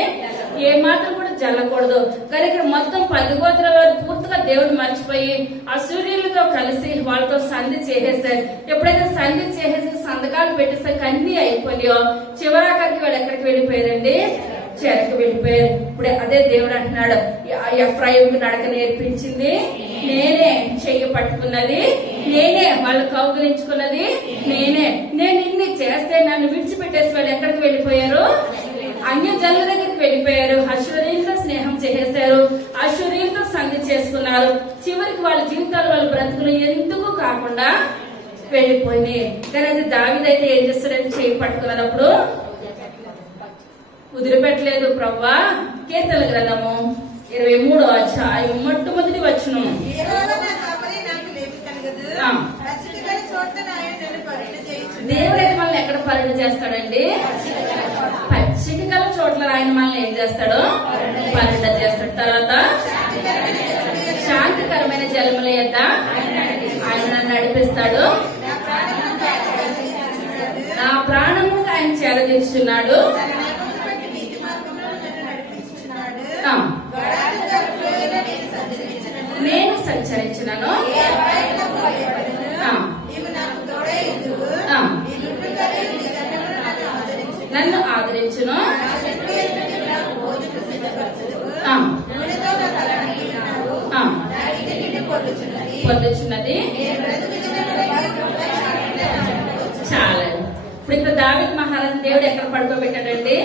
ఏమాత్రం కూడా చల్లకూడదు. కానీ ఇక్కడ మొత్తం 10 గోత్రాల వారు పూర్తిగా దేవుడు మర్చిపోయి అశ్వరీయులతో కలిసి వాళ్ళతో సంధి చేసేసారు. ఎప్పుడైతే సంధి చేసేసి సంతకాలు పెట్టేస్తే కన్నీ అయిపోయాయో చివరాఖరికి వాళ్ళు ఎక్కడికి వెళ్ళిపోయారండి, చెరకు వెళ్ళిపోయారు. ఇప్పుడు అదే దేవుడు అంటున్నాడు, ఎఫ్రాయిముకు నడక నేర్పించింది నేనే, చెయ్యి పట్టుకున్నది నేనే, వాళ్ళు కౌగిలించుకున్నది నేనే. నేను ఇన్ని చేస్తే నన్ను విడిచిపెట్టేసి వాళ్ళు ఎక్కడికి వెళ్ళిపోయారు, అన్యజనుల దగ్గరికి వెళ్ళిపోయారు. అశ్వరీయులతో స్నేహం చేసేశారు, అశ్వరీయులతో సంధి చేసుకున్నారు. చివరికి వాళ్ళ జీవితాలు, వాళ్ళ బ్రతుకులు ఎందుకు కాకుండా వెళ్ళిపోయినాయి. కానీ అది దావీదైతే ఏం చేస్తాడని చేయి పట్టుకున్నప్పుడు వదిలిపెట్టలేదు. ప్రవ్వా, కీర్తనల గ్రంథము 23వ అధ్యాయం మొట్టమొదటి వచనం, దేవుడైతే మనల్ని ఎక్కడ పర్యటన చేస్తాడండి, పచ్చిక గల చోట్ల ఆయన మనల్ని ఏం చేస్తాడు, పర్యటన చేస్తాడు. తర్వాత శాంతికరమైన జలముల యొద్ద ఆయన నన్ను నడిపిస్తాడు, నా ప్రాణము ఆయన చేరదీస్తున్నాడు, నేను సంచరించినను నన్ను ఆదరించును, పొందుచున్నది. చాలా ఇప్పుడు ఇక్కడ దావీదు మహారాజు దేవుడు ఎక్కడ పడుకోబెట్టాడండి,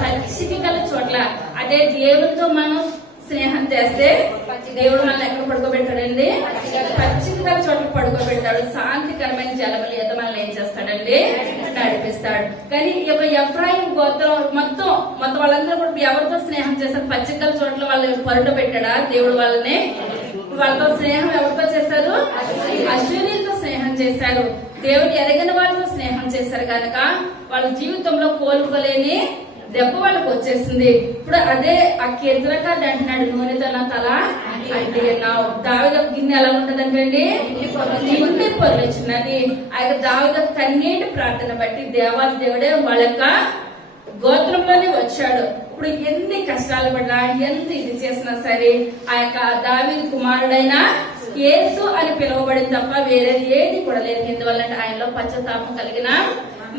పచ్చిక గల చోట్ల. అదే దేవుడితో మనం స్నేహం చేస్తే దేవుడు మనల్ని ఎక్కడ పడుకోబెట్టాడండి, పచ్చిక గల చోట్ల పడుకోబెట్టాడు. శాంతికరమైన జలముల యొద్ద మనల్ని ఏం చేస్తాడండి, నడిపిస్తాడు. కానీ ఈ యొక్క ఎఫ్రాయిం గోత్రం మొత్తం వాళ్ళందరూ కూడా ఎవరితో స్నేహం చేస్తారు, పచ్చిక గల చోట్ల వాళ్ళని పడుకోబెట్టాడా దేవుడు వాళ్ళని. వాళ్ళతో స్నేహం ఎవరితో చేశారు, అశ్వరీయులతో స్నేహం చేశారు. దేవుడు ఎరగని వాళ్ళతో స్నేహం చేశారు కనుక వాళ్ళ జీవితంలో కోలుకోలేని దెబ్బ వాళ్ళకి వచ్చేసింది. ఇప్పుడు అదే ఆ కీర్తనకారుడు అంటున్నాడు, నూనెతో నా తల అంటున్నావు. దావీదు గిన్నె ఎలా ఉంటదంటే నిండి పొరలిచ్చినది. ఆ యొక్క దావీదు కన్నీటి ప్రార్థన బట్టి దేవాది దేవుడే వాళ్ళ యొక్క గోత్రంలోనే వచ్చాడు. ఇప్పుడు ఎన్ని కష్టాలు పడినా, ఎంత ఇది చేసినా సరే ఆ యొక్క దావీదు కుమారుడైన యేసు అని పిలువబడింది తప్ప వేరేది ఏది కూడా లేదు. ఎందువల్లంటే ఆయనలో పశ్చాత్తాపం కలిగిన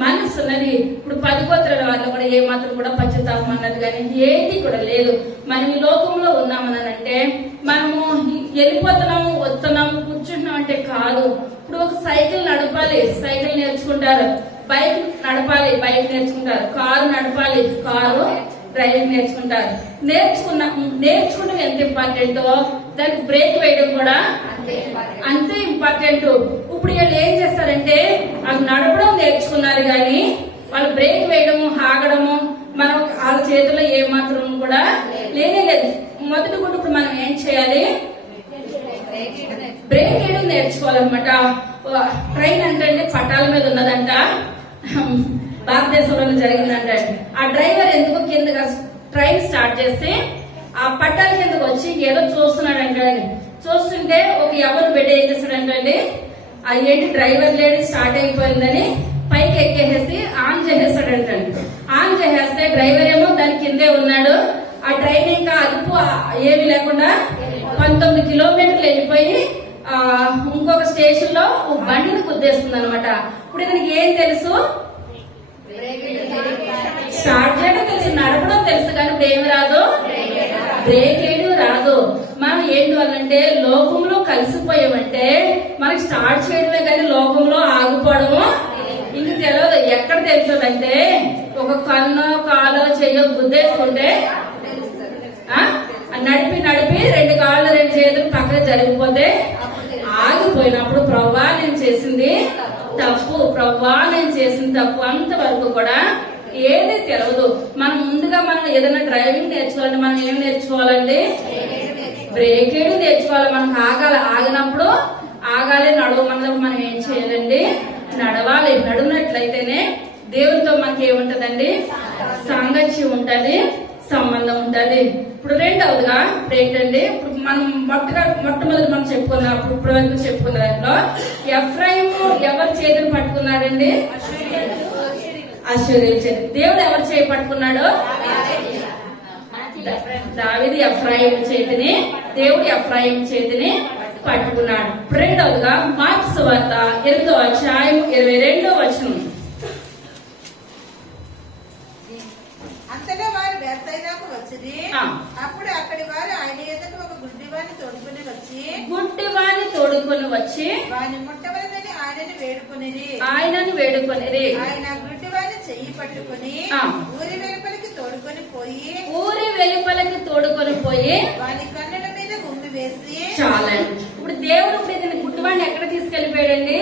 మనసు ఉన్నది. ఇప్పుడు 10 గోత్రాల వారిలో కూడా ఏ మాత్రం కూడా పశ్చాత్తాపం అన్నది కానీ ఏది కూడా లేదు. మనం ఈ లోకంలో ఉన్నామనంటే మనము వెళ్ళిపోతున్నాము, వస్తున్నాము, కూర్చుంటున్నాం అంటే కాదు. ఇప్పుడు ఒక సైకిల్ నడపాలి, సైకిల్ నేర్చుకుంటారు. బైక్ నడపాలి, బైక్ నేర్చుకుంటారు. కారు నడపాలి, కారు డ్రైవింగ్ నేర్చుకుంటారు. నేర్చుకుంటే ఎంత ఇంపార్టెంటో దానికి బ్రేక్ వేయడం కూడా అంతే ఇంపార్టెంట్. ఇప్పుడు వీళ్ళు ఏం చేస్తారంటే అవి నడపడం నేర్చుకున్నారు కానీ వాళ్ళు బ్రేక్ వేయడము, ఆగడము, మనం వాళ్ళ చేతిలో ఏ మాత్రం కూడా లేనే లేదు. మొదటి కూడా ఇప్పుడు మనం ఏం చేయాలి, బ్రేక్ వేయడం నేర్చుకోవాలన్నమాట. ట్రైన్ అంటే పట్టాల మీద ఉన్నదంట, భారతదేశంలో జరిగిందంట. ఆ డ్రైవర్ ఎందుకు కిందగా ట్రైన్ స్టార్ట్ చేసి ఆ పట్టాల కిందకు వచ్చి ఏదో చూస్తున్నాడంటే, చూస్తుంటే ఒక ఎవరు బిడ్డ ఏం చేస్తాడంటే అది ఏంటి డ్రైవర్ లేడీ స్టార్ట్ అయిపోయిందని పైకి ఎక్కేసేసి ఆన్ చేసేస్తాడంటండి. ఆన్ చేసేస్తే డ్రైవర్ ఏమో దాని కిందే ఉన్నాడు. ఆ ట్రైన్ ఇంకా అదుపు ఏమి లేకుండా 19 కిలోమీటర్లు వెళ్ళిపోయి ఇంకొక స్టేషన్ లో బండిని గుద్దేస్తుంది అనమాట. ఇప్పుడు ఇతనికి ఏం తెలుసు, స్టార్ట్ చేయడం తెలుసు, నడపడం తెలుసు, కానీ ఇప్పుడు ఏమి రాదు, బ్రేక్ వేయడం రాదు. మనం ఏంటి వల్లంటే లోకంలో కలిసిపోయామంటే మనకి స్టార్ట్ చేయడమే కానీ లోకంలో ఆగిపోవడము ఇంక తెలియదు. ఎక్కడ తెలుస్తుందంటే ఒక కన్ను కాలో చెయ్యో గుద్దేసుకుంటే నడిపి నడిపి 2 కాళ్ళు 2 చేతులు పక్కన జరిగిపోతే ఆగిపోయినప్పుడు ప్రవ్వా నేను చేసింది తప్పు, ప్రవ్వా నేను చేసింది తప్పు, అంతవరకు కూడా ఏది తెలియదు. మనం ముందుగా మనం ఏదైనా డ్రైవింగ్ నేర్చుకోవాలంటే మనం ఏం నేర్చుకోవాలండి, బ్రేక్ వేయడం నేర్చుకోవాలి. మనకు ఆగాలి, ఆగినప్పుడు ఆగాలి, నడవమన్నప్పుడు మనం ఏం చేయాలండి, నడవాలి. నడువునట్లయితేనే దేవునితో మనకి ఏముంటదండి, సాంగత్యం ఉంటది, సంబంధం ఉంటది. ఇప్పుడు రెండవదిగా ఏంటండి, ఇప్పుడు మనం మొట్టమొదటి మనం చెప్పుకున్నాం, ఇప్పుడు వరకు చెప్పుకున్న దాంట్లో ఎఫ్రాయిము ఎవరి చేతిని పట్టుకున్నాడండి, అశ్షూరీయుల చేతి. దేవుడు ఎవరి చేయి పట్టుకున్నాడు, దావీదు ఎఫ్రాయిము చేతిని, దేవుడు ఎఫ్రాయిము చేతిని పట్టుకున్నాడు. రెండవదిగా మార్కు సువార్త 8వ అధ్యాయం 22వ వచనం. అంతలో వారు బేత్సయిదాకు వచ్చిరి. అప్పుడు అక్కడి వారు ఆయన ఎదుట ఒక గుడ్డివాణ్ణి తోడుకొని వచ్చి వాని ముట్టవలదని ఆయనను వేడుకొనిరి. ఆయన గుడ్డివాణ్ణి చెయ్యి పట్టుకుని ఊరి వెలుపలికి తోడుకొని పోయి వాని కన్నుల మీద గుమ్మి వేసి చాలండి. ఇప్పుడు దేవుడు ఇప్పుడు గుడ్డివాణ్ణి ఎక్కడ తీసుకెళ్లిపోయాడండి,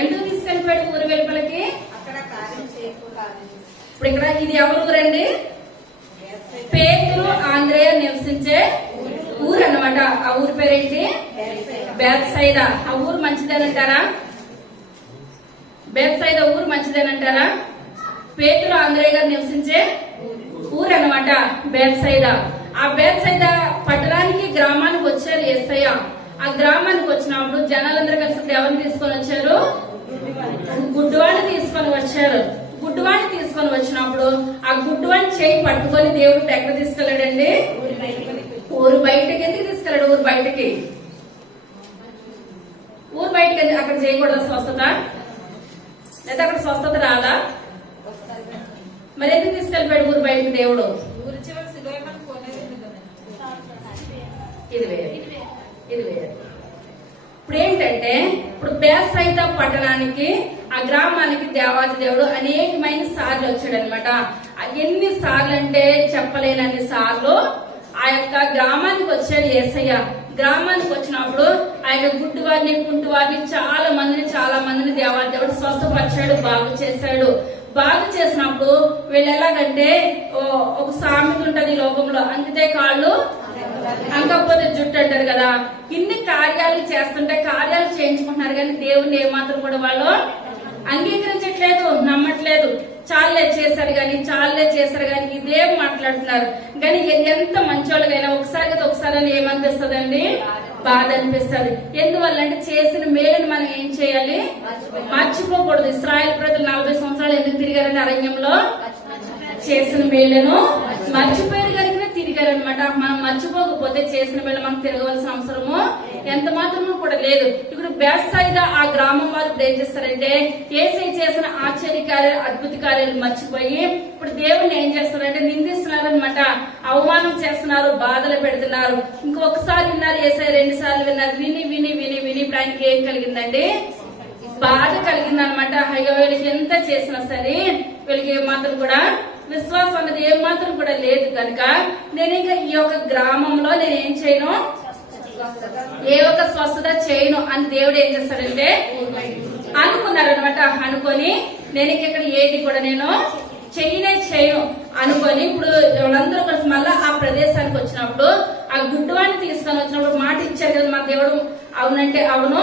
ఎందుకు తీసుకెళ్లిపోయాడు ఊరి వెలుపలికి, అక్కడ కార్యం చేయకూడదు. ఇప్పుడు ఇక్కడ ఇది ఎవరు ఊరండి, పేతురు ఆంద్రేయ నివసించే ఊరు అన్నమాట. ఆ ఊరు పేరేంటి, బేత్సయిదా. ఆ ఊరు మంచిదేనంటారా, బేత్సయిదా ఊరు మంచిదేనంటారా? పేతురు ఆంద్రేయ గారు నివసించే ఊరు అన్నమాట బేత్సయిదా. ఆ బేత్సయిదా పట్టణానికి గ్రామానికి వచ్చారు యేసయ్య. ఆ గ్రామానికి వచ్చినప్పుడు జనాలందరూ కలిసి ఎవరిని తీసుకొని వచ్చారు, గుడ్డివాడిని తీసుకొని వచ్చారు. గుడ్డివాడిని తీసుకొని వచ్చినప్పుడు ఆ గుడ్డివాడిని చేయి పట్టుకొని దేవుడు ఎక్కడ తీసుకెళ్లాడండి, ఊరు బయటకి. ఎందుకు తీసుకెళ్లాడు ఊరు బయటకి, ఊరు బయటకి అక్కడ చేయకూడదు స్వస్థత, లేదా అక్కడ స్వస్థత రాదా, మరి ఎందుకు తీసుకెళ్లిపోయాడు ఊరు బయటకి దేవుడు, ఇది వేరే, ఇది వేరే. ఇప్పుడు ఏంటంటే ఇప్పుడు బేత్సయిదా పట్టణానికి ఆ గ్రామానికి దేవాది దేవుడు అనేకమైన సార్లు వచ్చాడు అనమాట. ఎన్ని సార్లు అంటే చెప్పలేనన్ని సార్లు ఆ యొక్క గ్రామానికి వచ్చాడు యేసయ్య. గ్రామానికి వచ్చినప్పుడు ఆయన గుడ్డివారిని కుంటివారిని చాలా మందిని దేవాది దేవుడు స్వస్థపరిచాడు, బాగు చేశాడు. బాగు చేసినప్పుడు వీళ్ళు ఎలాగంటే ఒక సామెత ఉంటది ఈ లోకంలో, అంకితే కాళ్ళు అంకపోతే జుట్టు అంటారు కదా. ఇన్ని కార్యాలు చేస్తుంటే కార్యాలు చేయించుకుంటున్నారు కానీ దేవుణ్ణి ఏమాత్రం కూడా వాళ్ళు అంగీకరించట్లేదు, నమ్మట్లేదు. చాలే చేశారు కానీ ఇదేం మాట్లాడుతున్నారు. కానీ ఎంత మంచోళ్ళకైనా ఒకసారి అని ఏమనిపిస్తుందండి, బాధ అనిపిస్తుంది. ఎందువల్ల అంటే చేసిన మేలుని మనం ఏం చేయాలి, మర్చిపోకూడదు. ఇశ్రాయేలు ప్రజలు 40 సంవత్సరాలు ఎందుకు తిరిగారంటే అరణ్యంలో, చేసిన మేలును మర్చిపోయారు కనుక తిరిగారనమాట. మనం మర్చిపోకపోతే చేసిన మేలు మనం తిరగవలసిన అవసరము ఎంత మాత్రమూ కూడా లేదు. ఇప్పుడు బేత్సయిదా ఆ గ్రామం వారు ఏం చేస్తారంటే యేసయ్య చేసిన ఆశ్చర్య కార్యాలు, అద్భుత కార్యాలు మర్చిపోయి ఇప్పుడు దేవుణ్ణి ఏం చేస్తారంటే నిందిస్తున్నారు అనమాట, అవమానం చేస్తున్నారు, బాధలు పెడుతున్నారు. ఇంకొకసారి విన్నారు యేసయ్య, 2 సార్లు విన్నారు. విని ఇప్పుడు ఆయనకి ఏం కలిగిందండి, బాధ కలిగిందనమాట. అయ్యో వీళ్ళకి ఎంత చేసినా సరే వీళ్ళకి ఏమాత్రం కూడా విశ్వాసం అన్నది ఏమాత్రం కూడా లేదు కనుక నేను ఇంకా ఈ యొక్క గ్రామంలో నేను ఏం చేయను, ఏ ఒక్క స్వస్థత చేయను అని దేవుడు ఏం చేస్తాడంటే అనుకున్నారనమాట. అనుకొని నేను ఇక్కడ ఏది కూడా నేను చేయను అనుకొని ఇప్పుడు వాళ్ళందరూ కలిసి మళ్ళా ఆ ప్రదేశానికి వచ్చినప్పుడు ఆ గుడ్డివాడిని తీసుకొని వచ్చినప్పుడు మాట ఇచ్చారు కదా మా దేవుడు, అవునంటే అవును,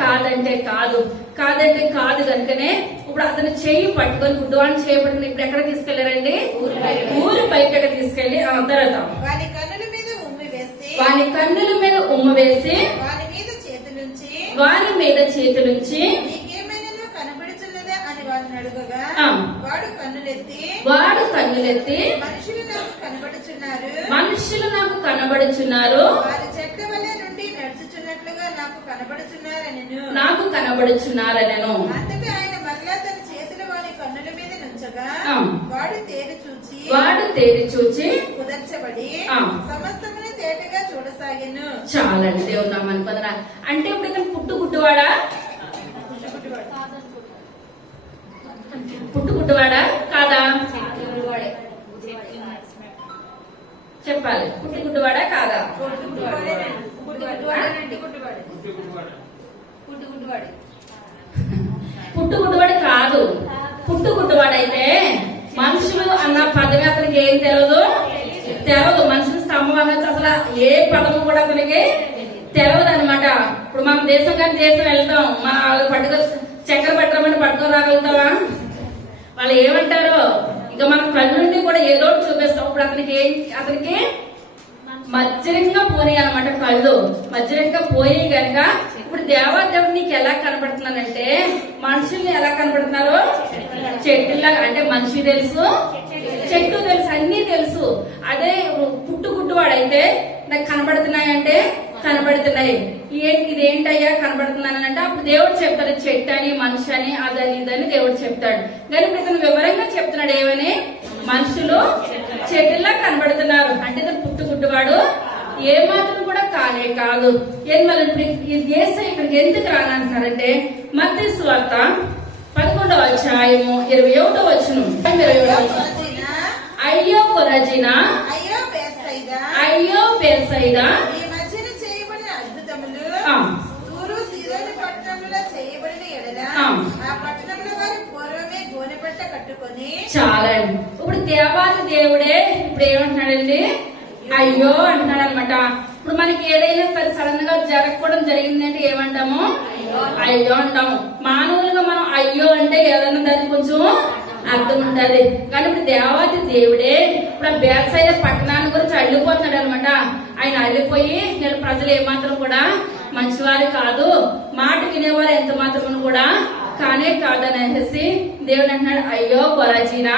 కాదంటే కాదు, కాదంటే కాదు కనుకనే ఇప్పుడు అతను చెయ్యి పట్టుకొని గుడ్డివాడిని చేయబడుతుంది. ఇప్పుడు ఎక్కడ తీసుకెళ్లారండి? ఊరి బయట తీసుకెళ్లి తర్వాత వాని కన్నుల మీద ఉమ్మి వేసి వారి మీద చేతులుంచి నీకేమైనా కనబడుచున్నదా అని వారిని అడుగగా వాడు కన్నులెత్తి మనుషులు నాకు కనబడుచున్నారు, వారి చెట్ల వలె నుండి నడుచుచున్నట్లుగా నాకు కనబడుచున్నారనెను. అంతటా ఆయన మరలా తన చేతులు వారి కన్నుల మీద నుంచగా వాడు తేరి చూచి కుదర్చబడి సమస్తమును తేటగా చూడసాగెను. చాలండి దేవుడు నామని పొందన. అంటే ఇప్పుడు ఇతను పుట్టుగుడ్డువాడా? పుట్టుగుడ్డువాడా కాదా? చెప్పాలి. పుట్టుగుడ్డువాడా కాదా? పుట్టుగుడ్డువాడు కాదు. పుట్టుగుడ్డువాడైతే మనుషులు అన్న పదవి అతనికి ఏం తెలియదు. మనుషులు స్తంభం అనొచ్చు, అసలు ఏ పదము కూడా అతనికి తెలియదు అనమాట. ఇప్పుడు మనం దేశం కానీ దేశం వెళ్తాం, మన వాళ్ళు పట్టుకో చక్కెర పట్టమని పట్టుకొని రాగలుగుతావా? వాళ్ళు ఏమంటారో ఇంకా మనం కళ్ళుండి కూడా ఏదో చూపిస్తాం. ఇప్పుడు అతనికి మధ్యరంగా పోయి అనమాట, కళ్ళు మధ్యరంగా పోయి గనక ఇప్పుడు దేవాదేవుడు నీకు ఎలా కనపడుతున్నానంటే మనుషుల్ని ఎలా కనపడుతున్నారు? చెట్టులాగా. అంటే మనిషి తెలుసు, చెట్టు తెలుసు, అన్ని తెలుసు. అదే పుట్టుగుడ్డువాడైతే నాకు కనబడుతున్నాయంటే కనబడుతున్నాయి. ఇదేంటయ్యా కనబడుతున్నానంటే అప్పుడు దేవుడు చెప్తాడు చెట్టు అని, మనిషి అని, అదని ఇదని దేవుడు చెప్తాడు. కానీ ఇప్పుడు ఇతను వివరంగా చెప్తున్నాడు ఏమని? మనుషులు చెట్టులా కనబడుతున్నారు. అంటే ఇతను పుట్టుగుడ్డువాడు ఏ మాత్రం కూడా కానే కాదు. ఇక్కడికి ఎందుకు రానంటారంటే మత్తయి సువార్త 11వ అధ్యాయము 21వ వచనం. అయ్యో కొరజినా, అయ్యో బేత్సయిదా, తూరు సీదోను పట్టణంలో చేయబడిన ఎడల ఆ పట్టణంలో వారు పూర్వమే గోనెపట్ట కట్టుకొని. చాలండి. ఇప్పుడు దేవాది దేవుడే ఇప్పుడు ఏమంటున్నాడండి? అయ్యో అంటున్నాడు అనమాట. ఇప్పుడు మనకి ఏదైనా సరే సడన్ గా జరగకపోవడం జరిగిందంటే ఏమంటాము? అయ్యో అంటాము. మానవులుగా మనం అయ్యో అంటే ఏదన్నా దానికి కొంచెం అర్థం ఉంటది. కానీ ఇప్పుడు దేవాది దేవుడే ఇప్పుడు బేత్సయిదా పట్టణాన్ని గురించి అల్లిపోతున్నాడు అనమాట. ఆయన అల్లిపోయి ప్రజలు ఏమాత్రం కూడా మంచివారు కాదు, మాట వినేవారు ఎంత మాత్రం కూడా కానే కాదని అనేసి దేవుడు అంటున్నాడు అయ్యో కొరాజీనా,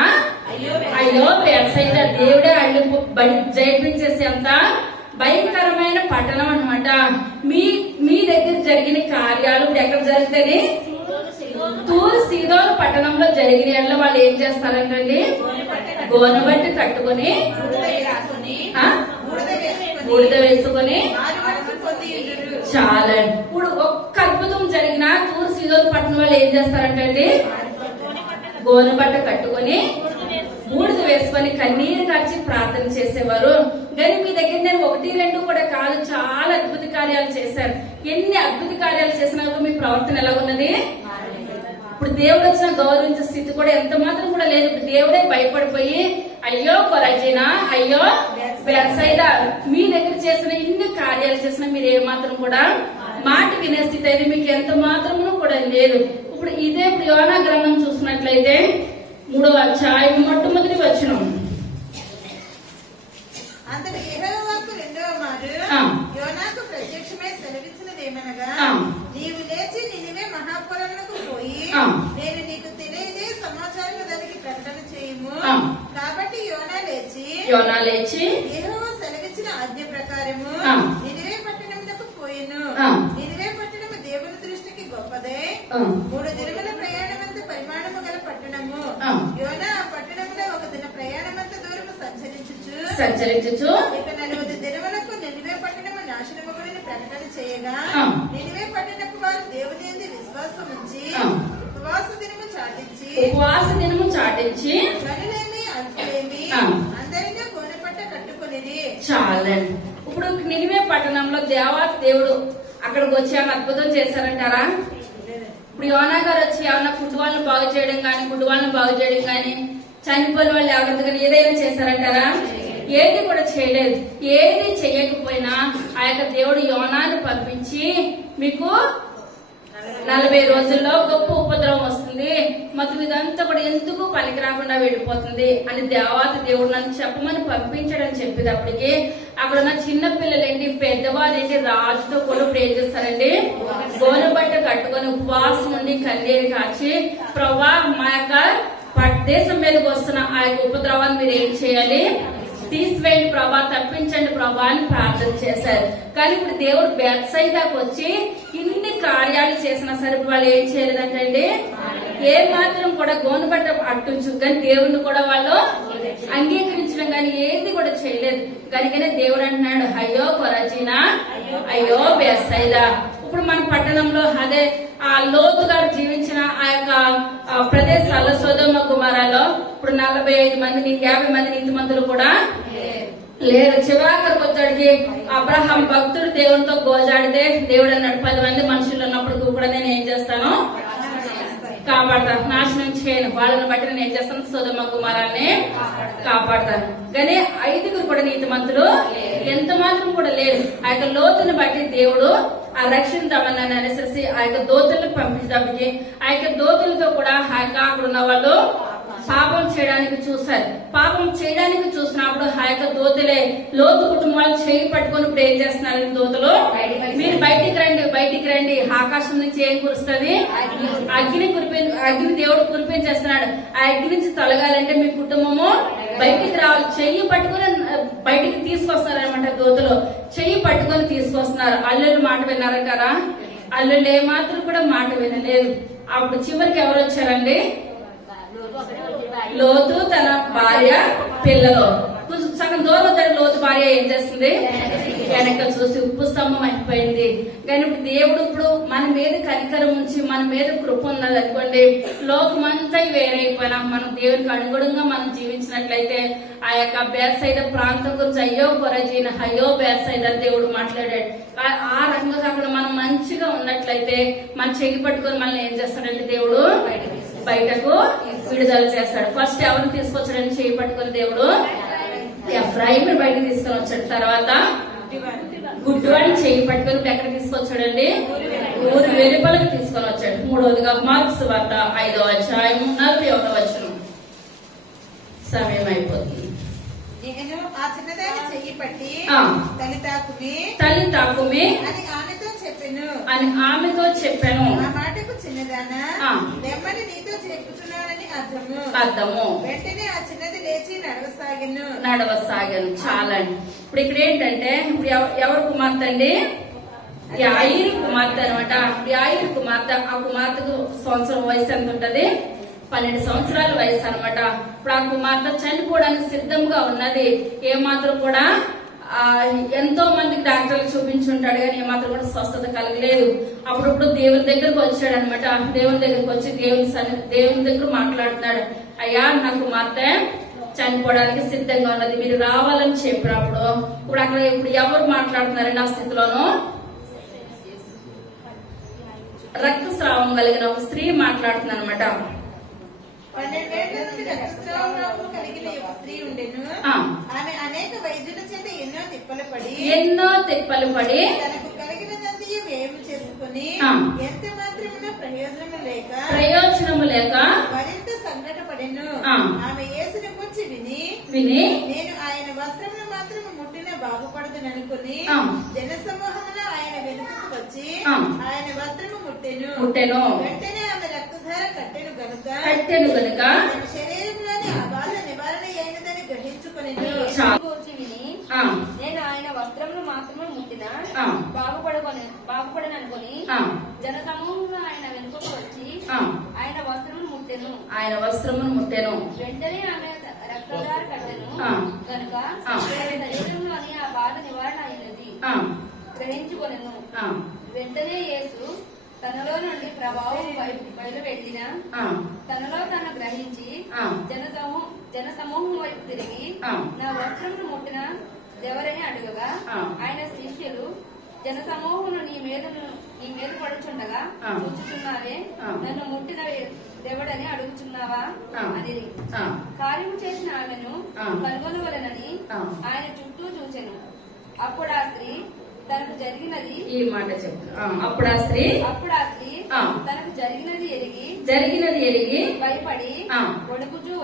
అయ్యో బేత్సయిదా. దేవుడే జయించేసి అంత భయంకరమైన పట్టణం అనమాట. మీ దగ్గర జరిగిన కార్యాలు ఎక్కడ జరిగితే తూరు సీదోను పట్టణంలో జరిగిన వాళ్ళు ఏం చేస్తారంటండి? గోనబట్టి కట్టుకుని బూడిద వేసుకుని చాలా. ఇప్పుడు ఒక్క అద్భుతం జరిగిన తూరు సీదోను పట్టణం వాళ్ళు ఏం చేస్తారంటండి? గోనబట్ట కట్టుకుని బూడిద వేసుకొని కన్నీరు కార్చి ప్రార్థన చేసేవారు. కానీ మీ దగ్గర నేను 1, 2 కూడా కాదు, చాలా అద్భుత కార్యాలు చేశారు. ఎన్ని అద్భుత కార్యాలు చేసినా మీ ప్రవర్తన ఎలా ఉన్నది? ఇప్పుడు దేవుడు వచ్చిన గౌరవించే స్థితి కూడా ఎంత మాత్రం కూడా లేదు. ఇప్పుడు దేవుడే భయపడిపోయి అయ్యో కొరజీనా, అయ్యో బేత్సయిదా, మీ దగ్గర చేసిన ఇన్ని కార్యాలు చేసినా మీరు ఏ మాత్రం కూడా మాట వినే స్థితి అయితే మీకు ఎంత మాత్రము కూడా లేదు. ఇప్పుడు ఇదే ఇప్పుడు యోనా గ్రంథం చూసినట్లయితే 3వ అధ్యాయం మొట్టమొదటి వచనం. అంతటి యెహోవా వాక్కు రెండవ మారు యోనాకు ప్రత్యక్షమై సెలవిచ్చినదేమనగా, నీవు లేచి నినివే మహాపురమునకు పోయి నేను నీకు తెలియజే సమాచారం దానికి ప్రకటన చేయుము. కాబట్టి యోనా లేచి యెహోవా సెలవిచ్చిన ఆజ్ఞ ప్రకారము నినివే పట్టణమునకు పోయెను. నినివే పట్టణము దేవుని దృష్టికి గొప్పదే, 3 దినముల ప్రయాణమంత పరిమాణము గల పట్టణము. యోనా ఆ పట్టణంలో 1 దిన ప్రయాణమంత దూరము సంచరించుచు ఇక 40 దినములకు నినివే పట్టణము నాశనమగుడని ప్రకటన చేయగా, నినివే పట్టణపు వారు దేవుని యందు విశ్వాసం ఉంచి ఉపవాస దినము చాటించి గనులేమి అల్పులేమి అందరినీ గోనెపట్ట కట్టుకొనిరి. చాలండి. ఇప్పుడు నినివే పట్టణంలో దేవుడు అక్కడికి వచ్చి ఏమైనా అద్భుతం చేశారంటారా? ఇప్పుడు యోనా గారు వచ్చి ఏమన్నా గుడ్డి వాళ్ళని బాగు చేయడం కానీ చనిపోయిన వాళ్ళు ఎవరికైనా ఏదైనా చేశారంటారా? ఏది కూడా చేయలేదు. ఏది చేయకపోయినా ఆ యొక్క దేవుడు యోనాను పంపించి మీకు 40 రోజుల్లో గొప్ప ఉపద్రవం వస్తుంది, మొత్తం ఇదంతా కూడా ఎందుకు పనికి రాకుండా వెళ్ళిపోతుంది అని దేవాతి దేవుడు నన్ను చెప్పమని పంపించాడని చెప్పేటప్పటికి అక్కడ ఉన్న చిన్న పిల్లలేంటి, పెద్దవాళ్ళేంటి, రాజుతో కూడా ఇప్పుడు ఏం చేస్తారండి, గోనె బట్ట కట్టుకొని ఉపవాసం ఉండి కన్నీరు కాచి ప్రభా మా యొక్క దేశం మీదకి వస్తున్న ఆ యొక్క ఉపద్రవాన్ని మీరు ఏం చేయాలి, తీసివేయండి ప్రభా, తప్పించండి ప్రభా అని ప్రార్థన చేశారు. కానీ ఇప్పుడు దేవుడు బెత్సైదాకు వచ్చి ఇన్ని కార్యాలు చేసినా సరే వాళ్ళు ఏం చేయలేదంటండి, ఏ మాత్రం కూడా గోనుబట్ట అట్టుంచు కానీ దేవుడిని కూడా వాళ్ళు అంగీకరించడం కానీ ఏది కూడా చేయలేదు. కనుకనే దేవుడు అంటున్నాడు, అయ్యో కొరాజీనా, అయ్యో బెత్సైదా. ఇప్పుడు మన పట్టణంలో అదే ఆ లోతు గారు జీవించిన ఆ యొక్క ప్రదేశాల్లో సొదొమ గుమరాలో ఇప్పుడు 45 మంది 50 మంది నీతిమంతులు కూడా లేరు. చివరికి వచ్చాడికి అబ్రహాం భక్తుడు దేవునితో గోజాడితే దేవుడు అన్నాడు, 10 మంది మనుషులు ఉన్నప్పుడు కూడా నేను ఏం చేస్తాను, కాపాడతాను, నాశనం చేయను, వాళ్ళని బట్టి నేను ఏం చేస్తాను, సొదొమ గుమరాన్ని కాపాడతాను. కానీ 5 కూడా నీతిమంతులు ఎంత మాత్రం కూడా లేరు. ఆ యొక్క లోతుని బట్టి దేవుడు ఆ రక్షిద్దామని అనేసి ఆ యొక్క దోతులను పంపించేటప్పటికి ఆ యొక్క దోతులతో కూడా ఆ యొక్క అక్కడ ఉన్న వాళ్ళు పాపం చేయడానికి చూశారు. పాపం చేయడానికి చూసినప్పుడు ఆ యొక్క దోతులే లోతు కుటుంబాలు చేయి పట్టుకొని ఇప్పుడు ఏం చేస్తున్నారు, దోతులు మీరు బయటికి రండి, ఆకాశం నుంచి ఏం కురుస్తుంది, అగ్ని దేవుడు కురిపించేస్తున్నాడు. ఆ అగ్ని నుంచి తొలగాలంటే మీ కుటుంబము బయటికి రావాలి. చెయ్యి పట్టుకుని బయటికి తీసుకొస్తున్నారు అనమాట. దోతులు చెయ్యి పట్టుకొని తీసుకొస్తున్నారు. అల్లుళ్ళు మాట విన్నారంటారా? అల్లుళ్ళు ఏమాత్రం కూడా మాట వినలేదు. అప్పుడు చివరికి ఎవరు వచ్చారండి, లోతు తన భార్య పిల్లలు. సగం దూరం వచ్చాడు. లోతు భార్య ఏం చేస్తుంది, వెనక చూసి ఉప్పు స్తంభం అయిపోయింది. కానీ ఇప్పుడు దేవుడు ఇప్పుడు మన మీద కనికరం ఉంచి మన మీద కృప ఉన్నది అనుకోండి, లోకమంతా వేరైపోయినా మనం దేవునికి అనుగుణంగా మనం జీవించినట్లయితే ఆ యొక్క బేత్సైదా ప్రాంతం గురించి అయ్యో కొరజీన, అయ్యో బేత్సైదా దేవుడు మాట్లాడాడు. ఆ రకంగా అక్కడ మనం మంచిగా ఉన్నట్లయితే మన చెయ్యి పట్టుకొని మనల్ని ఏం చేస్తాడంటే దేవుడు బయటకు విడుదల చేస్తాడు. ఫస్ట్ ఎవరిని తీసుకొచ్చాడని చేయి పట్టుకొని దేవుడు ఎఫ్రాయిం బయటకు తీసుకొని వచ్చాడు. తర్వాత గుడ్డివాడిని చేయి పట్టుకొని ఎక్కడ తీసుకొచ్చాడండి, ఊరు వెలుపలకు తీసుకొని వచ్చాడు. మూడవదిగా మార్కు సువార్త 5వ అధ్యాయం 41వ వచనం. సమయం అయిపోతుంది. నేను ఆ చిన్నదాన్ని చెయ్యి పట్టి తల్లి తాకుమే అని ఆమెతో చెప్పాను. ఆ మాటకు చిన్నదానా నెమ్మది నీతో చెప్పుచున్నానని అర్థము. వెంటనే ఆ చిన్నది లేచి నడవసాగాను. చాలా. ఇప్పుడు ఇక్కడ ఏంటంటే ఇప్పుడు ఎవరు కుమార్తె అండి, యాయిరు కుమార్తె అనమాట. యాయిరు కుమార్తె, ఆ కుమార్తెకు సంవత్సరం వయసు ఎంత ఉంటది, 12 సంవత్సరాల వయసు అనమాట. ఇప్పుడు ఆ కుమార్తె చనిపోవడానికి సిద్ధంగా ఉన్నది. ఏమాత్రం కూడా ఎంతో మందికి డాక్టర్లు చూపించుంటాడు కానీ ఏమాత్రం కూడా స్వస్థత కలగలేదు. అప్పుడప్పుడు దేవుని దగ్గరకు వచ్చాడు అనమాట. దేవుని దగ్గరకు వచ్చి దేవుని దగ్గర మాట్లాడుతున్నాడు, అయ్యా నా కుమార్తె చనిపోవడానికి సిద్ధంగా ఉన్నది, మీరు రావాలని చెప్పినప్పుడు ఇప్పుడు అక్కడ ఇప్పుడు ఎవరు మాట్లాడుతున్నారండి ఆ స్థితిలోనూ, రక్తస్రావం కలిగిన ఒక స్త్రీ మాట్లాడుతుంది అనమాట. 12 ఏళ్ల నుండి రక్తస్రావం కలిగిన ఒక స్త్రీ ఉండెను. ఆమె అనేక వైద్యుల చేత ఎన్నో తిప్పలు పడి తనకు కలిగినదంతయు వ్యయం చేసుకుని ఎంత మాత్రమున ప్రయోజనము లేక మరింత సంకట పడెను. ఆమె యేసుని గురించి విని నేను ఆయన వస్త్రమును మాత్రము ముట్టిన బాగుపడదుననుకుని జనసమూహములో ఆయన వెనుకకు వచ్చి ఆయన వస్త్రము ముట్టెను. వెంటనే ఆమె రక్తధార కట్టెను గనుక శరీరంలోని ఆ బాధ నివారణ అయినదని గ్రహించుకునేది. నేను ఆయన వస్త్రమును మాత్రమే ముట్టిన బాగుపడననుకుని జన సమూహంలో ఆయన వెనుకకు వచ్చి ఆయన వస్త్రమును ముట్టెను. వెంటనే ఆమె రక్తధార కట్టెను కనుక శరీరంలోని ఆ బాధ నివారణ అయినది గ్రహించుకొనెను. వెంటనే యేసు తనలో నుండి ప్రభావం బయలుపెట్టిన తనలో తను గ్రహించి జన సమూహం వైపు తిరిగి నా వస్త్రమును ముట్టిన ఎవరని అడుగగా ఆయన శిష్యులు జన సమూహమును నీ మీద పడుచుండగా చూచుచున్నావే, నన్ను ముట్టిన దేవుడని అడుగుచున్నావా అని కార్యము చేసిన ఆమెను కనుగొనవలనని ఆయన చుట్టూ చూచెను. అప్పుడు ఆ స్త్రీ తనకు జరిగినది ఈ మాట చెప్పు. అప్పుడు ఆ స్త్రీ తనకు జరిగినది ఎరిగి భయపడి వణుకుచూ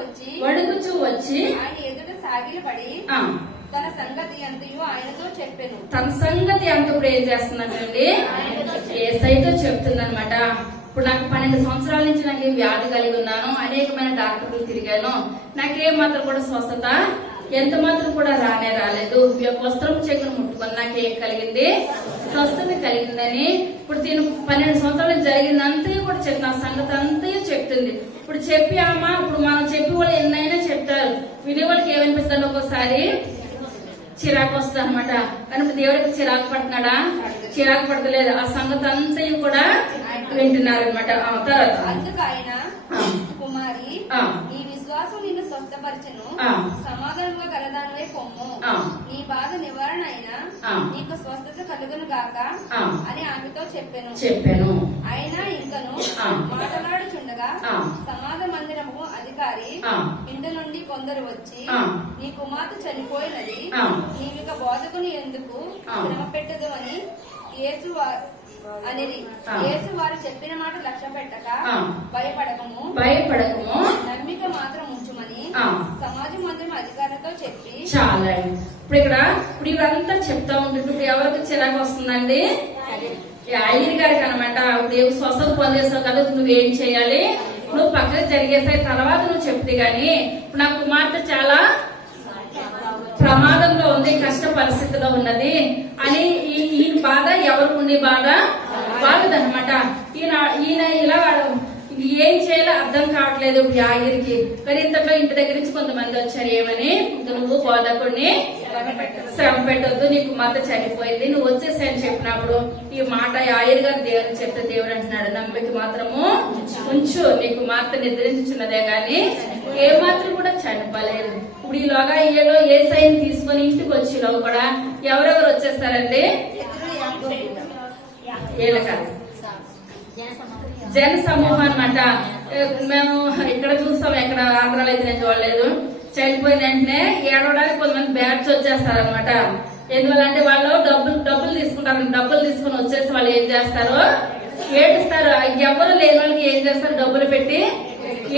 వచ్చి ఆయన ఎదుట సాగిలపడి తన సంగతి అంతయు ఆయనతో చెప్పాను. తన సంగతి అంత ఇప్పుడు ఏం చేస్తుందంటే ఏసైతో చెప్తుందనమాట. ఇప్పుడు నాకు 12 సంవత్సరాల నుంచి నాకు వ్యాధి కలిగి ఉన్నాను, అనేకమైన డాక్టర్లు తిరిగాను, నాకేం మాత్రం కూడా స్వస్థత ఎంత మాత్రం కూడా రాలేదు. వస్త్రం చెక్కును ముట్టుకొని నాకేం కలిగింది, స్వస్థత కలిగిందని ఇప్పుడు దీని 12 సంవత్సరాలు జరిగిందంతా కూడా చెప్తున్నా, సంగతి అంతా చెప్తుంది. ఇప్పుడు చెప్పి అమ్మా, ఇప్పుడు మనం చెప్పి వాళ్ళు ఎన్నైనా చెప్తారు, వినే వాళ్ళకి ఏమనిపిస్తుంది, ఒక్కోసారి చిరాకు వస్తుంది అనమాట. కానీ దేవుడికి చిరాకు పడుతున్నాడా? చిరాకు పడతలేదు. ఆ సంగతి అంతా కూడా వింటున్నారనమాట. తర్వాత అందుకు ఆయన, కుమారి నీ విశ్వాసం నిన్ను స్వస్థపరచను, సమాధానంగా కలదానివై పొమ్ము, నీ బాధ నివారణ అయినా నీకు స్వస్థత కలుగును గాక అని ఆమెతో చెప్పాను. అయినా ఇంకను మాట్లాడుచుండగా సమాధ మందిరము అధికారి ఇంటి నుండి కొందరు వచ్చి, నీ కుమార్తె చనిపోయినది, నీవిక బోధకుని ఎందుకు శ్రమ పెట్టదు అని యేసు వారు చెప్పిన మాట లక్ష్య పెట్టక భయపడకము నమ్మిక మాత్రం ఉంచుమని సమాజ మందిరం అధికారులతో చెప్పి చాలా. ఇప్పుడు ఇవంతా చెప్తా ఉంటుంటే ఎవరికి చిరాకు వస్తుందండి? అయ్యర్ గారికి అనమాట. ఇప్పుడు స్వస్థత పొందేస్తావు కదా, నువ్వేం చేయాలి, నువ్వు పక్కన జరిగేసాయి, తర్వాత నువ్వు చెప్తే గాని ఇప్పుడు నా కుమార్తె చాలా ప్రమాదంలో ఉంది, కష్ట పరిస్థితిలో ఉన్నది అని ఈ బాధ ఎవరికి ఉండే బాధ వాళ్ళదనమాట. ఈయన ఇలా ఏం చేయాలో అర్థం కావట్లేదు ఇప్పుడు ఆగిరికి. కానీ ఇంతలో ఇంటి దగ్గర నుంచి కొంతమంది వచ్చారు, ఏమని, నువ్వు బోధకుడిని శ్రమ పెట్టొద్దు, నీ కుమార్తె చనిపోయింది, నువ్వు వచ్చేసాయని చెప్పినప్పుడు ఈ మాట ఆయిర్ గారు దేవుని చెప్తే దేవుడు అంటున్నాడు, నమ్మిక మాత్రము ఉంచు, నీ కుమార్తె నిద్రించున్నదే గాని ఏ మాత్రం కూడా చనిపోలేదు. ఇప్పుడు ఈలోగా ఏలో ఏ సైన్ తీసుకొని ఇంటికి వచ్చేలో కూడా ఎవరెవరు వచ్చేస్తారండి? జన సమూహం అనమాట. మేము ఇక్కడ చూస్తాం, ఎక్కడ ఆంధ్రాలో అయితే నేను చూడలేదు. చనిపోయిన వెంటనే ఏడవడానికి కొంతమంది బ్యాచ్ వచ్చేస్తారనమాట. ఎందువల్లంటే వాళ్ళు డబ్బులు తీసుకుంటారు, డబ్బులు తీసుకుని వచ్చేసి వాళ్ళు ఏం చేస్తారు, ఏడుస్తారు. ఎవరు లేని వాళ్ళకి ఏం చేస్తారు, డబ్బులు పెట్టి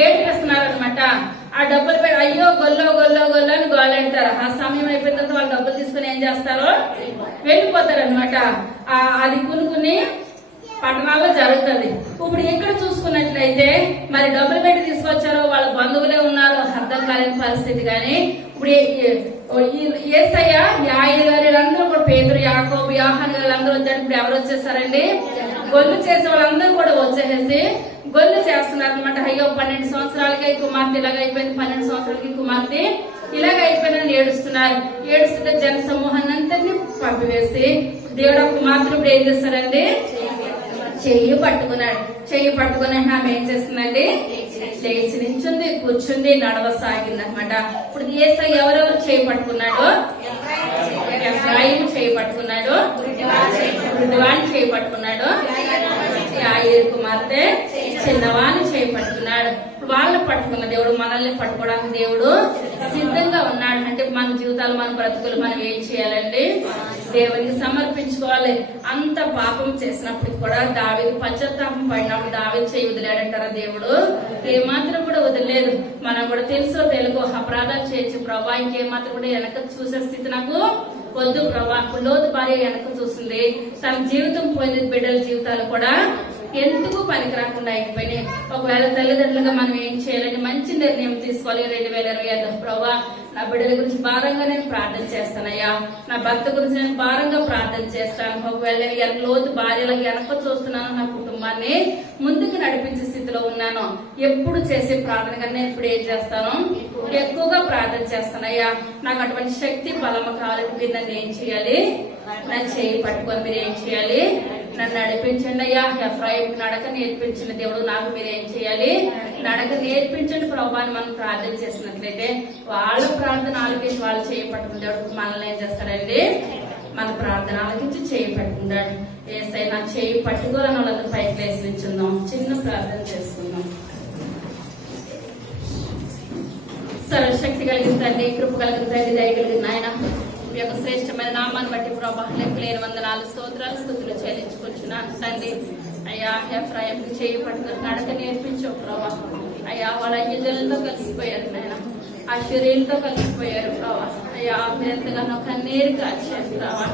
ఏడిపిస్తున్నారు అనమాట. ఆ డబ్బులు పెట్టి అయ్యో గొల్లో అని గోలెడతారు. ఆ సమయం అయిపోయిన తర్వాత వాళ్ళు డబ్బులు తీసుకుని ఏం చేస్తారు, వెళ్ళిపోతారు అనమాట. అది కొనుక్కుని పట్టణాల్లో జరుగుతుంది. ఇప్పుడు ఇక్కడ చూసుకున్నట్లయితే మరి డబ్బులు పెట్టి తీసుకొచ్చారో వాళ్ళ బంధువులే ఉన్నారు, అర్థం కాలేని పరిస్థితి. కానీ ఇప్పుడు యేసయ్య, యాయిరు గారు అందరూ కూడా, పేతురు, యాకోబు, యోహాను గారు అందరూ వచ్చారు. ఇప్పుడు ఎవరు వచ్చేసారండి? గొల్లు చేసే వాళ్ళందరూ కూడా వచ్చేసేసి గొల్లు చేస్తున్నారు అనమాట. అయ్యో 12 సంవత్సరాలకి కుమార్తె ఇలాగ అయిపోయింది, 12 సంవత్సరాలకి కుమార్తె ఇలాగ అయిపోయిందని ఏడుస్తున్నారు. ఏడుస్తుంటే జన సమూహాన్ని అంతటినీ పంపివేసి దేవుడు కుమార్తె ఇప్పుడు ఏం చేస్తారండి, చెయ్యి పట్టుకుని ఆమె ఏం చేస్తుందండి, లేచి నించుంది, కూర్చుంది, నడవసాగింది అనమాట. ఇప్పుడు యేసయ్య ఎవరెవరు చేయి పట్టుకున్నాడు? ఎఫ్రాయిము చేయి పట్టుకున్నాడు, వృద్ధవాణి చేయి పట్టుకున్నాడు, యాయిరు కుమార్తె చిన్నవాణి చేయి పట్టుకున్నాడు. వాళ్ళు పట్టుకున్న దేవుడు మనల్ని పట్టుకోవడానికి దేవుడు సిద్ధంగా ఉన్నాడు. అంటే మన జీవితాలు, మన బ్రతుకులు మనం ఏం చేయాలండి, దేవునికి సమర్పించుకోవాలి. అంత పాపం చేసినప్పుడు కూడా దావీదు పశ్చాత్తాపం పడినప్పుడు దావీదు చేయి వదిలేడంటారా? దేవుడు ఏమాత్రం కూడా వదిలేదు. మనం కూడా తెలుసో తెలుగు అపరాధాలు చేయొచ్చు ప్రభా, ఇంకేమాత్రం కూడా వెనక చూసే స్థితి నాకు వద్దు ప్రభా. లోతు భార్య వెనక చూస్తుంది, తన జీవితం పోయింది, బిడ్డల జీవితాలు కూడా ఎందుకు పనికి రాకుండా అయిపోయినాయి. ఒకవేళ తల్లిదండ్రులుగా మనం ఏం చేయాలని మంచి నిర్ణయం తీసుకోవాలి. 2025 ప్రభా, నా బిడ్డల గురించి భారంగా నేను ప్రార్థన చేస్తానయ్యా, నా భర్త గురించి నేను భారంగా ప్రార్థన చేస్తాను. ఒకవేళ నేను లోతు భార్యలకు వెనక చూస్తున్నాను, నా కుటుంబాన్ని ముందుకు నడిపించే స్థితిలో ఉన్నాను. ఎప్పుడు చేసే ప్రార్థన కన్నా ఇప్పుడు ఏం చేస్తాను, ఎక్కువగా ప్రార్థన చేస్తానయ్యా. నాకు అటువంటి శక్తి బలము కావాలంటే మీరు నన్ను ఏం చేయాలి, నా చేయి పట్టుకొని మీరు ఏం చేయాలి, నన్ను నడిపించండి అయ్యా. ఎఫ్రాయిం నడక నేర్పించిన దేవుడు నాకు మీరు ఏం చేయాలి, నడక నేర్పించండి ప్రభు అని మనం ప్రార్థన చేసినట్లయితే వాళ్ళ ప్రార్థన ఆలకించి వాళ్ళు చేయి పట్టుకున్న దేవుడు మనల్ని ఏం చేస్తారండి, మన ప్రార్థన ఆలకించి చేయి పట్టుకుంటాడు. ఏసై నా చేయి పట్టుకోవాలని వాళ్ళందరూ పైకి లేసి నిల్చుందాం. చిన్న ప్రార్థన చేసుకుందాం. సర్వశక్తి కలిగిన తండ్రి, కృప కలిగిన తండ్రి, దయ కలిగిన ఆయన, మీ యొక్క శ్రేష్టమైన నామాన్ని బట్టి ప్రభా లెక్కలేని వందనాలు స్తోత్రాలు స్తుతులు చెల్లించుకుంటున్నాను తండ్రి. అయ్యా ఎఫ్రాయింకి చేయి పట్టుకుని నడక నేర్పించు ప్రభా. అయ్యా వాళ్ళ అయ్యజలతో కలిసిపోయారు నాయన, ఆ శరీరంతో కలిసిపోయారు ప్రభా. అయ్యా ఎంతగానో కన్నీరు కాచారు ప్రభా.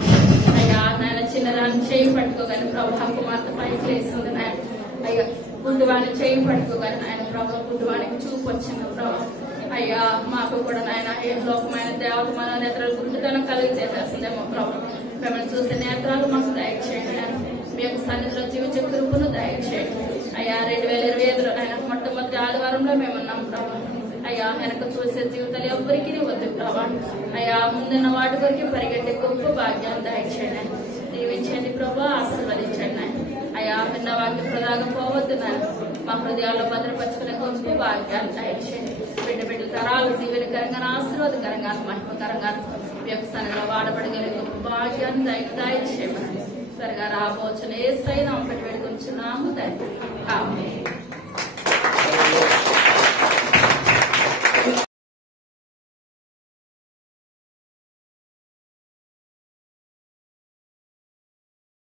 అయ్యా నాయన చిన్నదాన్ని చేయి పట్టుకోగానే ప్రభా కుమార్తె పైకి లేసింది నాయన. అయ్యా గుడ్డువాడిని చేయి పట్టుకోగానే నాయన ప్రభా గుడ్డువాడికి చూపు వచ్చింది ప్రభా. అయ్యా మాకు కూడా నాయన ఏ లోకమైన దేవత మన నేత్రాలు గుడ్డుతనం కలిగి చేసేస్తుందేమో ప్రభా. మిమ్మల్ని చూసే నేత్రాలు మాకు దయచేయండి. మీ యొక్క సన్నిధిలో జీవించే కృపను దయచేయండి. అయ్యా 2025లో ఆయన మొట్టమొదటి ఆదివారంలో మేమున్నాం ప్రభా. అయ్యా వెనక చూసే జీవితాలు ఎవ్వరికి వద్దు ప్రభా. అయ్యా ముందున్న వాటి వరకు పరిగెట్టే గొప్ప భాగ్యాన్ని దయచేయండి. దీవించండి ప్రభా, ఆశీర్వదించండి. అయ్యా విన్న వాక్యం ప్రదాగా పోవద్దు నాయన, మా హృదయాల్లో భద్రపరుచుకునే గొప్ప భాగ్యాన్ని దయచేయండి. బిడ్డ తరాలు దీవెనకరంగా ఆశీర్వాదకరంగా మహిమకరంగా వ్యవసాయంలో వాడబడగలిగే గొప్ప భాగ్యాన్ని దయచేయమని త్వరగా రాబోచున్న యేసయ్య నామమున పెట్టుకుంటున్నాము తండ్రి. ఆమేన్.